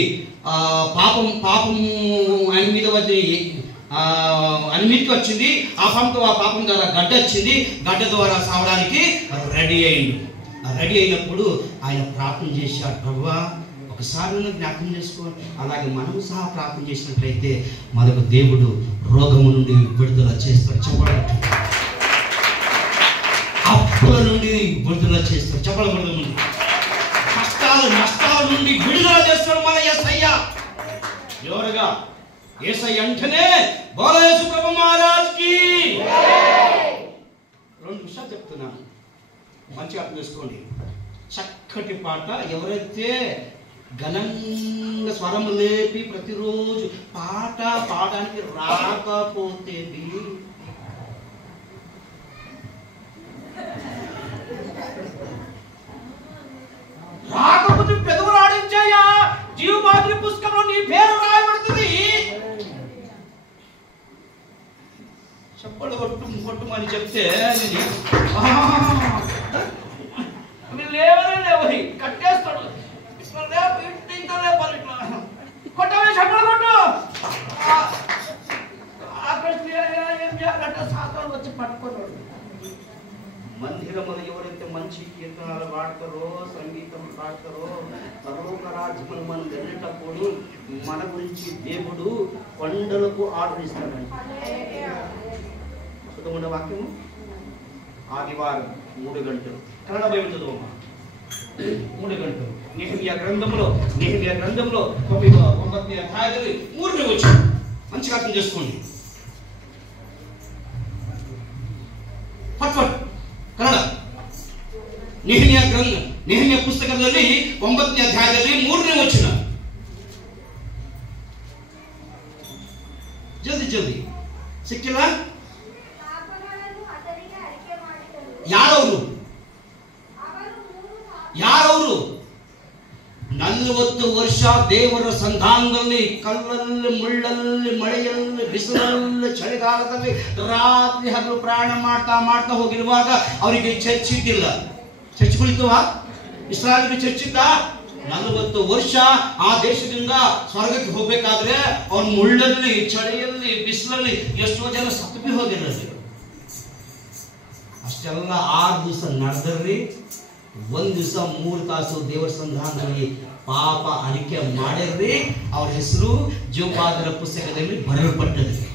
పాపం ఆయన మీద అన్నిటికి వచ్చింది. ఆ పాపం ద్వారా గడ్డ వచ్చింది. గడ్డ ద్వారా సావడానికి రెడీ అయిండు. రెడీ అయినప్పుడు ఆయన ప్రార్థన చేశాడు, ప్రభువా ఒకసారి జ్ఞాపకం చేసుకో. అలాగే మనం సహా ప్రార్థన చేసినట్లయితే మనకు దేవుడు రోగము నుండి విడుదల చేస్తాడు. చెప్పబడదు. అప్పుల నుండి విడుదల చేస్తాడు. చెప్పబడదు. నష్టాల నుండి విడుదల చేస్తాడు మన యేసయ్య. ఎవరుగా? యేసయ్య అంటేనే బోలో యేసు ప్రభు మహారాజ్కి. 2 విషయాలు చెప్తున్నాను, మంచిగా అర్థం చేసుకోండి. చక్కటి పాట ఎవరైతే ఘనంగా స్వరం లేపి ప్రతిరోజు పాట పాడడానికి రాకపోతే పెదవులు ఆడించాయా, జీవబాద్రి పుస్తకంలో నీ పేరు రాయబడుతుంది. చెప్పడు కొట్టుమని చెప్తే లేవని కట్టేస్తాడు. కొట్టవే చెప్పడు కొట్టు. ఏం చేయాలంటే సాతాను వచ్చి పట్టుకున్నాడు. మందిరములు ఎవరైతే మంచి కీర్తనాలు పాడతారో, సంగీతం పాడతారో, పరలోక రాజ్యములు మనం వెళ్ళేటప్పుడు మన గురించి దేవుడు కొండలకు ఆర్డర్ ఇస్తాడండి. చదువుకున్న వాక్యము ఆదివారం 3 గంటలు. కన్నడ బైబిల్ చదువుమా. 3 గంటలు. నెహెమియా గ్రంథంలో 9వ అధ్యాయాలు 3వ వచనం మంచిగా అర్థం చేసుకోండి. ఫట్ కన్నడ. నెహెమియా పుస్తకದಲ್ಲಿ 9వ అధ్యాయದಲ್ಲಿ 3వ వచనం. ಜಲ್ದಿ ಸಿಕ್ಕಿಲ್ಲ? ಯಾರವರು 40 ವರ್ಷ ದೇವರ ಸಂಧಾನದಲ್ಲಿ, ಕಲ್ಲಲ್ಲಿ, ಮುಳ್ಳಲ್ಲಿ, ಮಳೆಯಲ್ಲಿ, ಬಿಸಿಲಲ್ಲಿ, ಚಳಿಗಾಲದಲ್ಲಿ ರಾತ್ರಿ ಹಗಲು ಪ್ರಯಾಣ ಮಾಡ್ತಾ ಹೋಗಿರುವಾಗ ಅವರಿಗೆ ಚರ್ಚ್ ಇದ್ದಿಲ್ಲ. ಚರ್ಚ್ಗಳಿದ್ದವ? ಇಸ್ರಾಯೇಲ್ಗೆ ಚರ್ಚ್ ಇದ್ದ? 40 ವರ್ಷ ಆ ದೇಶದಿಂದ ಸ್ವರ್ಗಕ್ಕೆ ಹೋಗ್ಬೇಕಾದ್ರೆ ಅವ್ರ ಮುಳ್ಳಲ್ಲಿ, ಚಳಿಯಲ್ಲಿ, ಬಿಸಿಲಲ್ಲಿ ಎಷ್ಟೋ ಜನ ಸತ್ತುಪಿ ಹೋಗಿರೋದು. ಅಷ್ಟೆಲ್ಲ 6 ದಿವಸ ನಡೆದ್ರಿ. 1 ದಿವಸ 3 ತಾಸು ದೇವರ ಸಂಧಾನದಲ್ಲಿ ಪಾಪ ಅರಿಕೆ ಮಾಡಿರ್ರಿ. ಅವ್ರ ಹೆಸರು ಜೀವಬಾದ್ರ ಪುಸ್ತಕದಲ್ಲಿ ಬರೆಯಲ್ಪಟ್ಟದ್ರಿ.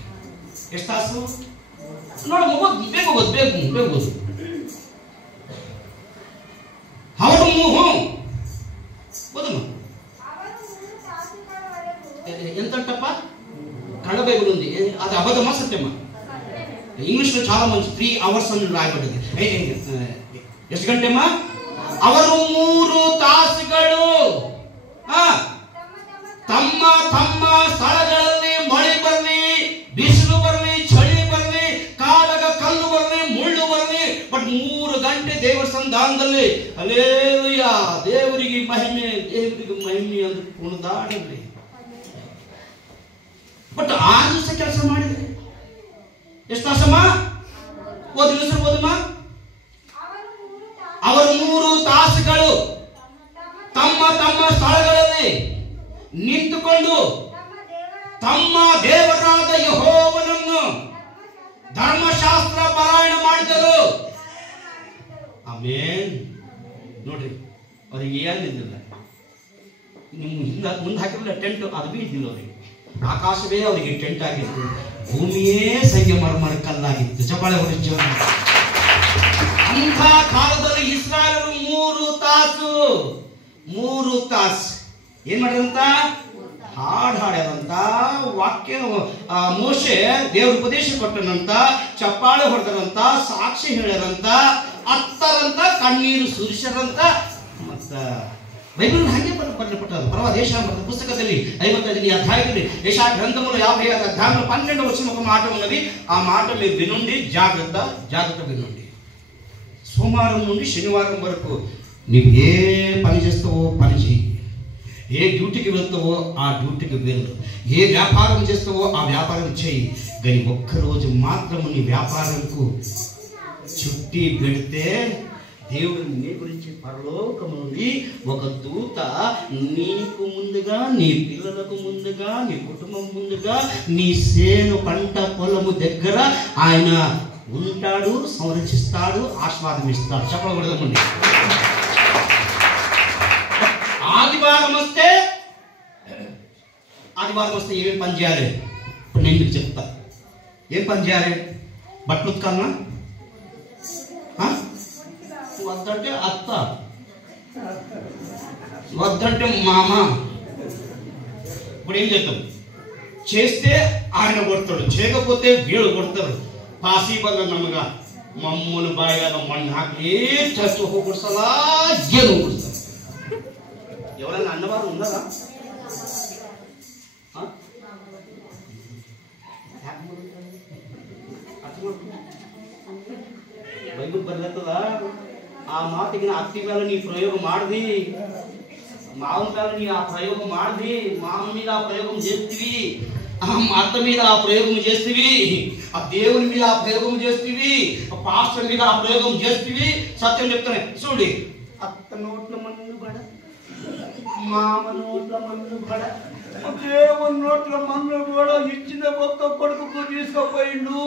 ಎಷ್ಟು ತಾಸು ನೋಡಿ? ಬೇಗ ಓದು. ಅವರು ಓದಮ್ಮ. కళ్ళ బైబిల్ ఉంది, అది అబద్ధమా సత్యమా? ఇంగ్లీష్లో చాలా మంచి 3 hours అని రాయబడింది. ಎಷ್ಟು ಗಂಟೆಮ್ಮ? ಅವರು 3 ತಾಸುಗಳು ತಮ್ಮ ತಮ್ಮ ಸ್ಥಳಗಳಲ್ಲಿ ಮಳೆ ಬರಲಿ, ಬಿಸಿಲು ಬರಲಿ, ಚಳಿ ಬರಲಿ, ಕಾಲಗ ಕಲ್ಲು ಬರಲಿ, ಮುಳ್ಳು ಬರಲಿ, ಬಟ್ 3 ಗಂಟೆ ದೇವರ ಸಂಧಾನದಲ್ಲಿ ಹಲ್ಲೆಲೂಯಾ, ದೇವರಿಗೆ ಮಹಿಮೆ, ದೇವರಿಗೆ ಮಹಿಮೆ ಅಂತ ಕುಣಿದಾಡಲಿ. ಬಟ್ 6 ದಿವಸ ಕೆಲಸ ಮಾಡಿದ್ರೆ ಎಷ್ಟು ತಾಸಮ್ಮ? ಓದಮ್ಮ. ಅವರು 3 ತಾಸುಗಳು ತಮ್ಮ ತಮ್ಮ ಸ್ಥಳಗಳಲ್ಲಿ ನಿಂತುಕೊಂಡು ತಮ್ಮ ದೇವರಾದ ಯೆಹೋವನನ್ನು ಧರ್ಮಶಾಸ್ತ್ರ ಪಾರಾಯಣ ಮಾಡಿದರು. ಆಮೇನ್. ನೋಡ್ರಿ, ಅವ್ರಿಗೆ ಏನಿಲ್ಲ, ನಿಮ್ಮ ಮುಂದೆ ಹಾಕಿರಲಿಲ್ಲ ಟೆಂಟ್, ಅದು ಬಿ ಇದ್ದಿಲ್ಲ ಅವ್ರಿಗೆ. ಆಕಾಶವೇ ಅವರಿಗೆ ಟೆಂಟ್ ಆಗಿತ್ತು, ಭೂಮಿಯೇ ಸಂಗಮರಮರ ಕಲ್ಲಾಗಿತ್ತು. ಚಪ್ಪಾಳೆ ಹೊಡೆದು ಅಂಥ ಕಾಲದಲ್ಲಿ ಇಸ್ರಾಯೇಲರು 3 ತಾಸು ಏನ್ ಮಾಡಿದಂತ? ಹಾಡ್ಯಾರಂತ, ವಾಕ್ಯ ಮೋಶೆ ದೇವ್ರ ಉಪದೇಶ ಕೊಟ್ಟನಂತ, ಚಪ್ಪಾಳೆ ಹೊಡೆದರಂತ, ಸಾಕ್ಷಿ ಹೇಳ್ಯಾರಂತ, ಅತ್ತರಂತ, ಕಣ್ಣೀರು ಸುರಿಸರಂತ. ಮತ್ತ ಬೈಬಲ್ ಹಾಗೆ ಬರೆಯಲ್ಪಟ್ಟದ್ದು. ಪ್ರವಾದೇಶ పుస్తకದಲ್ಲಿ 55వ అధ్యాయంలో యెషయా గ్రంథంలో 50వ అధ్యాయంలో 12వ వచనం ఒక మాట ఉన్నది. ఆ మాట మీరు వినండి, జాగ్రత్త వినండి. సోమవారం నుండి శనివారం వరకు నీవు ఏ పని చేస్తావో పని చెయ్యి, ఏ డ్యూటీకి వెళ్తావో ఆ డ్యూటీకి వెళ్ళు, ఏ వ్యాపారం చేస్తావో ఆ వ్యాపారం చెయ్యి. కానీ ఒక్కరోజు మాత్రము నీ వ్యాపారంకు చుట్టి పెడితే దేవుడు నీ గురించి పరలోకము నుండి ఒక దూత నీకు ముందుగా, నీ పిల్లలకు ముందుగా, నీ కుటుంబం ముందుగా, నీ సేను పంట పొలము దగ్గర ఆయన ఉంటాడు, సంరక్షిస్తాడు, ఆశీర్వాదం ఇస్తాడు. చెప్పకూడదండి. ఆదివారం వస్తే ఏమేమి పని చేయాలి ఇప్పుడు నేను మీకు చెప్తా. ఏం పని చేయాలి? బట్టలు ఉతకాలనా? వద్దంటే అత్త, వద్దంటే మామ. ఇప్పుడు ఏం చేద్దాం? చేస్తే ఆయన కొడతాడు, చేయకపోతే వీళ్ళు కొడతారు. పాసి బంద నమ్మగా మమ్మల్ని బాగా మಣ್ಣు ಹಾಕಿ చస్తూ కొడుసలా ఏదో కొడుస్తారు. ఎవరైనా అన్నవారు ఉన్నారా? ಬೈಬಲ್ ಬರ್ಲತ್ತದ. ಆ ಮಾತಿಗೆ ಅತ್ತಿ ಮೇಲೆ ನೀ ಪ್ರಯೋಗ ಮಾಡ್ದಿ, మామూలు మీద నీ ఆ ప్రయోగం మాడది, మామ మీద ఆ ప్రయోగం చేస్తీవి, అత్త మీద ఆ ప్రయోగం చేస్తీవి, ఆ దేవుని మీద ఆ ప్రయోగం చేస్తీవి, పాస్టర్ మీద ఆ ప్రయోగం చేస్తీవి. సత్యం చెప్తానే చూడి, అత్త నోట్ల మన్ను బడ, మామ నోట్ల మన్ను బడ, దేవుని నోట్ల మన్ను కూడా ఇచ్చిన ఒక్క కొడుకు తీసుకుపోయిండు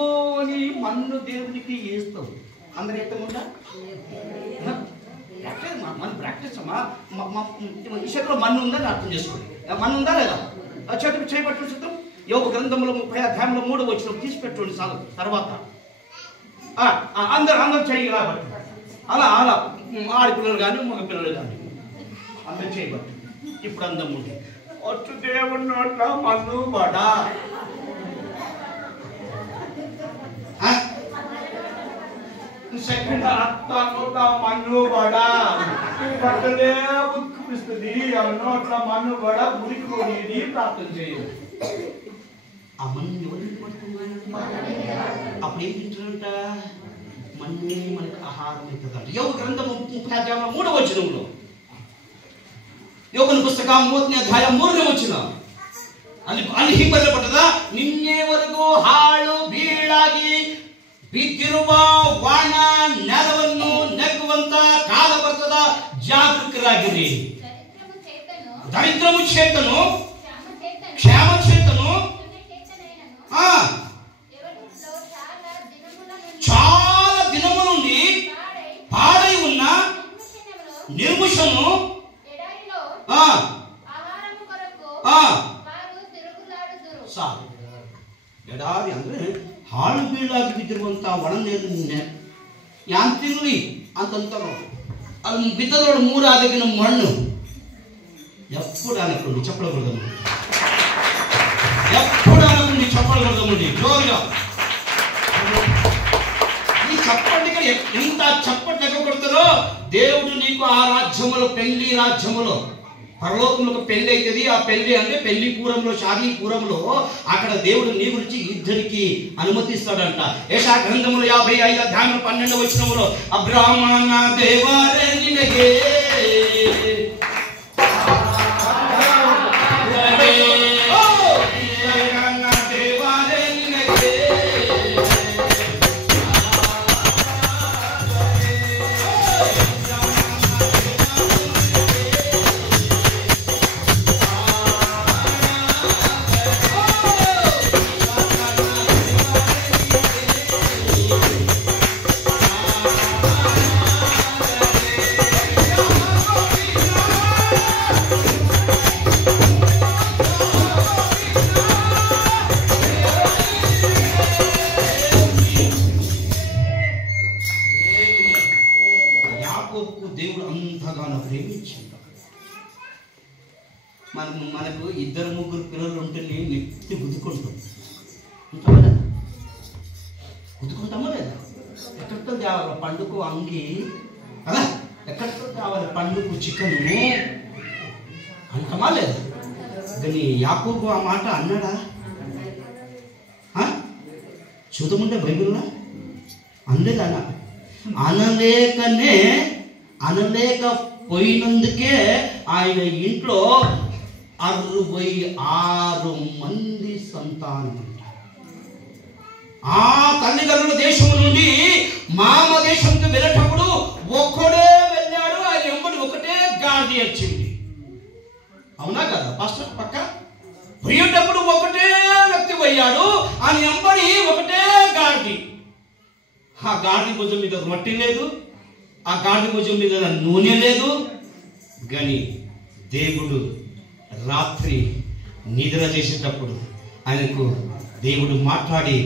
అని మన్ను దేవునికి వేస్తావు. అందరు ఎత్తకుండా మన ప్రాక్టీస్ అమ్మా. ఈ చేతిలో మన్ను ఉందని అర్థం చేసుకోండి. మన్ను ఉందా లేదా? చేతికి చేయబట్టు చిత్రం యోగ గ్రంథంలో 30వ అధ్యాయంలో 3వ వచనం తీసిపెట్టండి చాలు. తర్వాత అందరూ చేయి రాబట్టి అలా ఆడపిల్లలు కానీ మగ పిల్లలు కానీ అందరూ చేయబట్టు. ఇప్పుడు అందం ఉంది. ఒట్టు దేవుని నోట్ల మన్ను బడా, సెకండ్ అత్త నోట్ల మన్ను బడా, బట్టలే ఉత్కరిస్తుంది. ఆ నోట్ల మన్ను బడా ఉరికిపోయి ప్రార్థన చేయాలి. ఆ మన్ను ఎవరికి పడుతుంది? అప్పుడు ఏం తింటారంట? మన్నే మనకు ఆహారం అవుతుందంట. యోగ గ్రంథము 30వ అధ్యాయం 3వ వచనంలో, యోగన పుస్తకం 3వ అధ్యాయం 3వ వచనం ಅಲ್ಲಿ ಹೀಗೆ ಬರೆಯಲ್ಪಟ್ಟದ. ನಿನ್ನೆವರೆಗೂ ಹಾಳು ಬೀಳಾಗಿ ಬಿದ್ದಿರುವ ವಾಣ ನೆಲವನ್ನು ನೆಗ್ಗುವಂತ ಕಾಲ ಬರ್ತದ, ಜಾಗರೂಕರಾಗಿರಿ. దరిద్రము చేతను, క్షేమ చేతను, చాలా దినముల నుండి పాడై ఉన్న నిర్ముషము ಎಡಾರಿ ಅಂದ್ರೆ ಹಾಳು ಬೀಳಾಗಿ ಬಿದ್ದಿರುವಂತ ಒಣ ನೀರಿನ ಯಾಂತಿರ್ಲಿ ಅಂತಂತಾರ. ಅಲ್ಲಿ ಬಿದ್ದದೊಳ 3 ಆದಗಿನ ಮಣ್ಣು ఎప్పుడు అనకండి, చెప్పకూడదు. ఎప్పుడు అనకండి, చప్పట్లు కొడదామండి జోరుగా. ఈ చప్పటిగా ఎంత చప్పట్లు ఎక్కడ కొడతారో దేవుడు నీకు ఆ రాజ్యములో, పెళ్లి రాజ్యములో, పరలోకంలో ఒక పెళ్లి అవుతుంది. ఆ పెళ్లి అంటే పెళ్లి పూరంలో, షాదీ పూరంలో అక్కడ దేవుడు నీ గురించి ఇద్దరికి అనుమతిస్తాడంట. యెషయా గ్రంథములో 55 అధ్యాయం 12వ వచనములో అబ్రాహ్మణ దేవారే నినగే దేవుడు అంతగానో ప్రేమించాడు. మనకు 2-3 పిల్లలు ఉంటే నెత్తి గుద్దుకుంటాం. గుద్దుకుంటామా లేదా? ఎక్కడితో తేవాలి పండుగ అంగి కదా, ఎక్కడితో తేవాలి పండుగ చికెన్ అంటామా లేదా? కానీ యాకోబు ఆ మాట అన్నాడా? చూద్దామంటే బైబిల్లో అనలేదు. అనలేకపోయినందుకే ఆయన ఇంట్లో 66 మంది సంతానం. ఆ తల్లిదండ్రుల దేశం నుండి మామ దేశంకి వెళ్ళేటప్పుడు ఒక్కడే వెళ్ళాడు. ఆయన ఎంబడి ఒకటే గాడి వచ్చింది. అవునా కదా పాస్టర్? పక్క పోయేటప్పుడు ఒకటే వ్యక్తి పోయాడు. ఆయన ఎంబడి ఒకటే గాడి. ఆ గాడి భుజం మీద రొట్టె లేదు, ఆ గాడి భుజం మీద నూనె లేదు. కానీ దేవుడు రాత్రి నిద్ర చేసేటప్పుడు ఆయనకు దేవుడు మాట్లాడి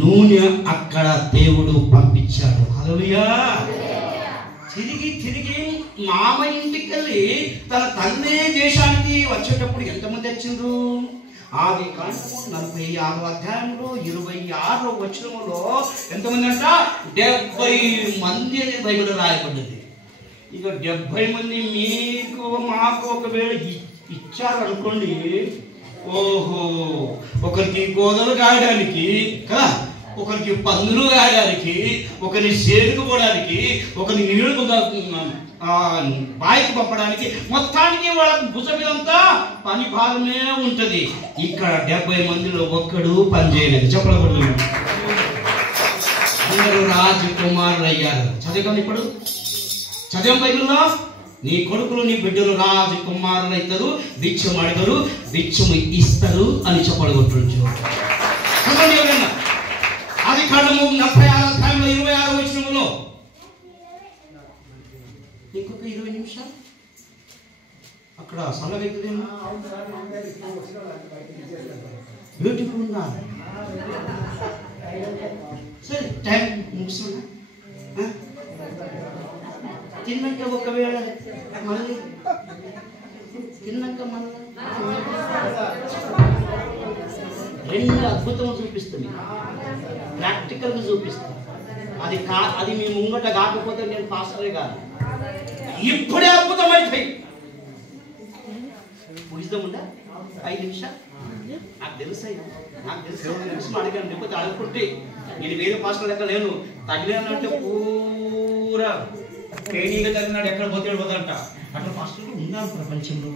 నూనె అక్కడ దేవుడు పంపించాడు. హల్లెలూయా. తిరిగి మామ ఇంటికి వెళ్ళి తన తండ్రి దేశానికి వచ్చేటప్పుడు ఎంతమంది వచ్చిండ్రు? ఆది కాండము 46వ అధ్యాయంలో 26వ వచనములో ఎంతమంది అంట? 70 మంది అని బైబిల్ రాయబడ్డది. ఇక 70 మంది మీకు మాకు ఒకవేళ ఇచ్చారు అనుకోండి, ఓహో, ఒకరికి గోదలు కాయడానికి కదా, ఒకరికి పన్నులు కాయడానికి, ఒకరిని సేరుకు పోవడానికి, ఒకరిని నీళ్లకు బాయికి పంపడానికి, మొత్తానికి వాళ్ళ భుజం మీదంతా పని భారమే ఉంటది. ఇక్కడ 70 మందిలో ఒక్కడు పని చేయలేదు. చెప్పకూడదు. అందరూ రాజకుమారులు అయ్యారు. చదివాను ఇప్పుడు, చదివాం బైబిల్లో. నీ కొడుకులు నీ బిడ్డలు రాజకుమారులు అవుతారు, భిక్షం అడగరు, భిక్షము ఇస్తారు అని చెప్పగొట్టు. ఆది కాండము 46వ అధ్యాయంలో 26వ వచనములో ఇంకొక 20 నిమిషాలు అక్కడ సలవెక్కుదేమో. బ్యూటిఫుల్ ఉందా? సరే, టైం ముగిస్తున్నా. తిన్నాక ఒకవేళ మళ్ళీ తిన్నాక మళ్ళీ 2 అద్భుతం చూపిస్తుంది, ప్రాక్టికల్గా చూపిస్తాను. అది మీ ముంగట కాకపోతే నేను పాస్టరే కాదు. ఇప్పుడే అద్భుతం అయిపోయి ముగిద్దాముండా 5 నిమిషాలు. నాకు తెలుసు అడిగాను, లేకపోతే అడుగుకుంటే నేను వేరే పాస్టర్ లెక్క లేను. తగిలేనంటే పూరా ట్రైనింగ్ తగిలినాడు, ఎక్కడ పోతే పోతాడంట. అట్లా పాస్టర్లు ఉన్నారు ప్రపంచంలో.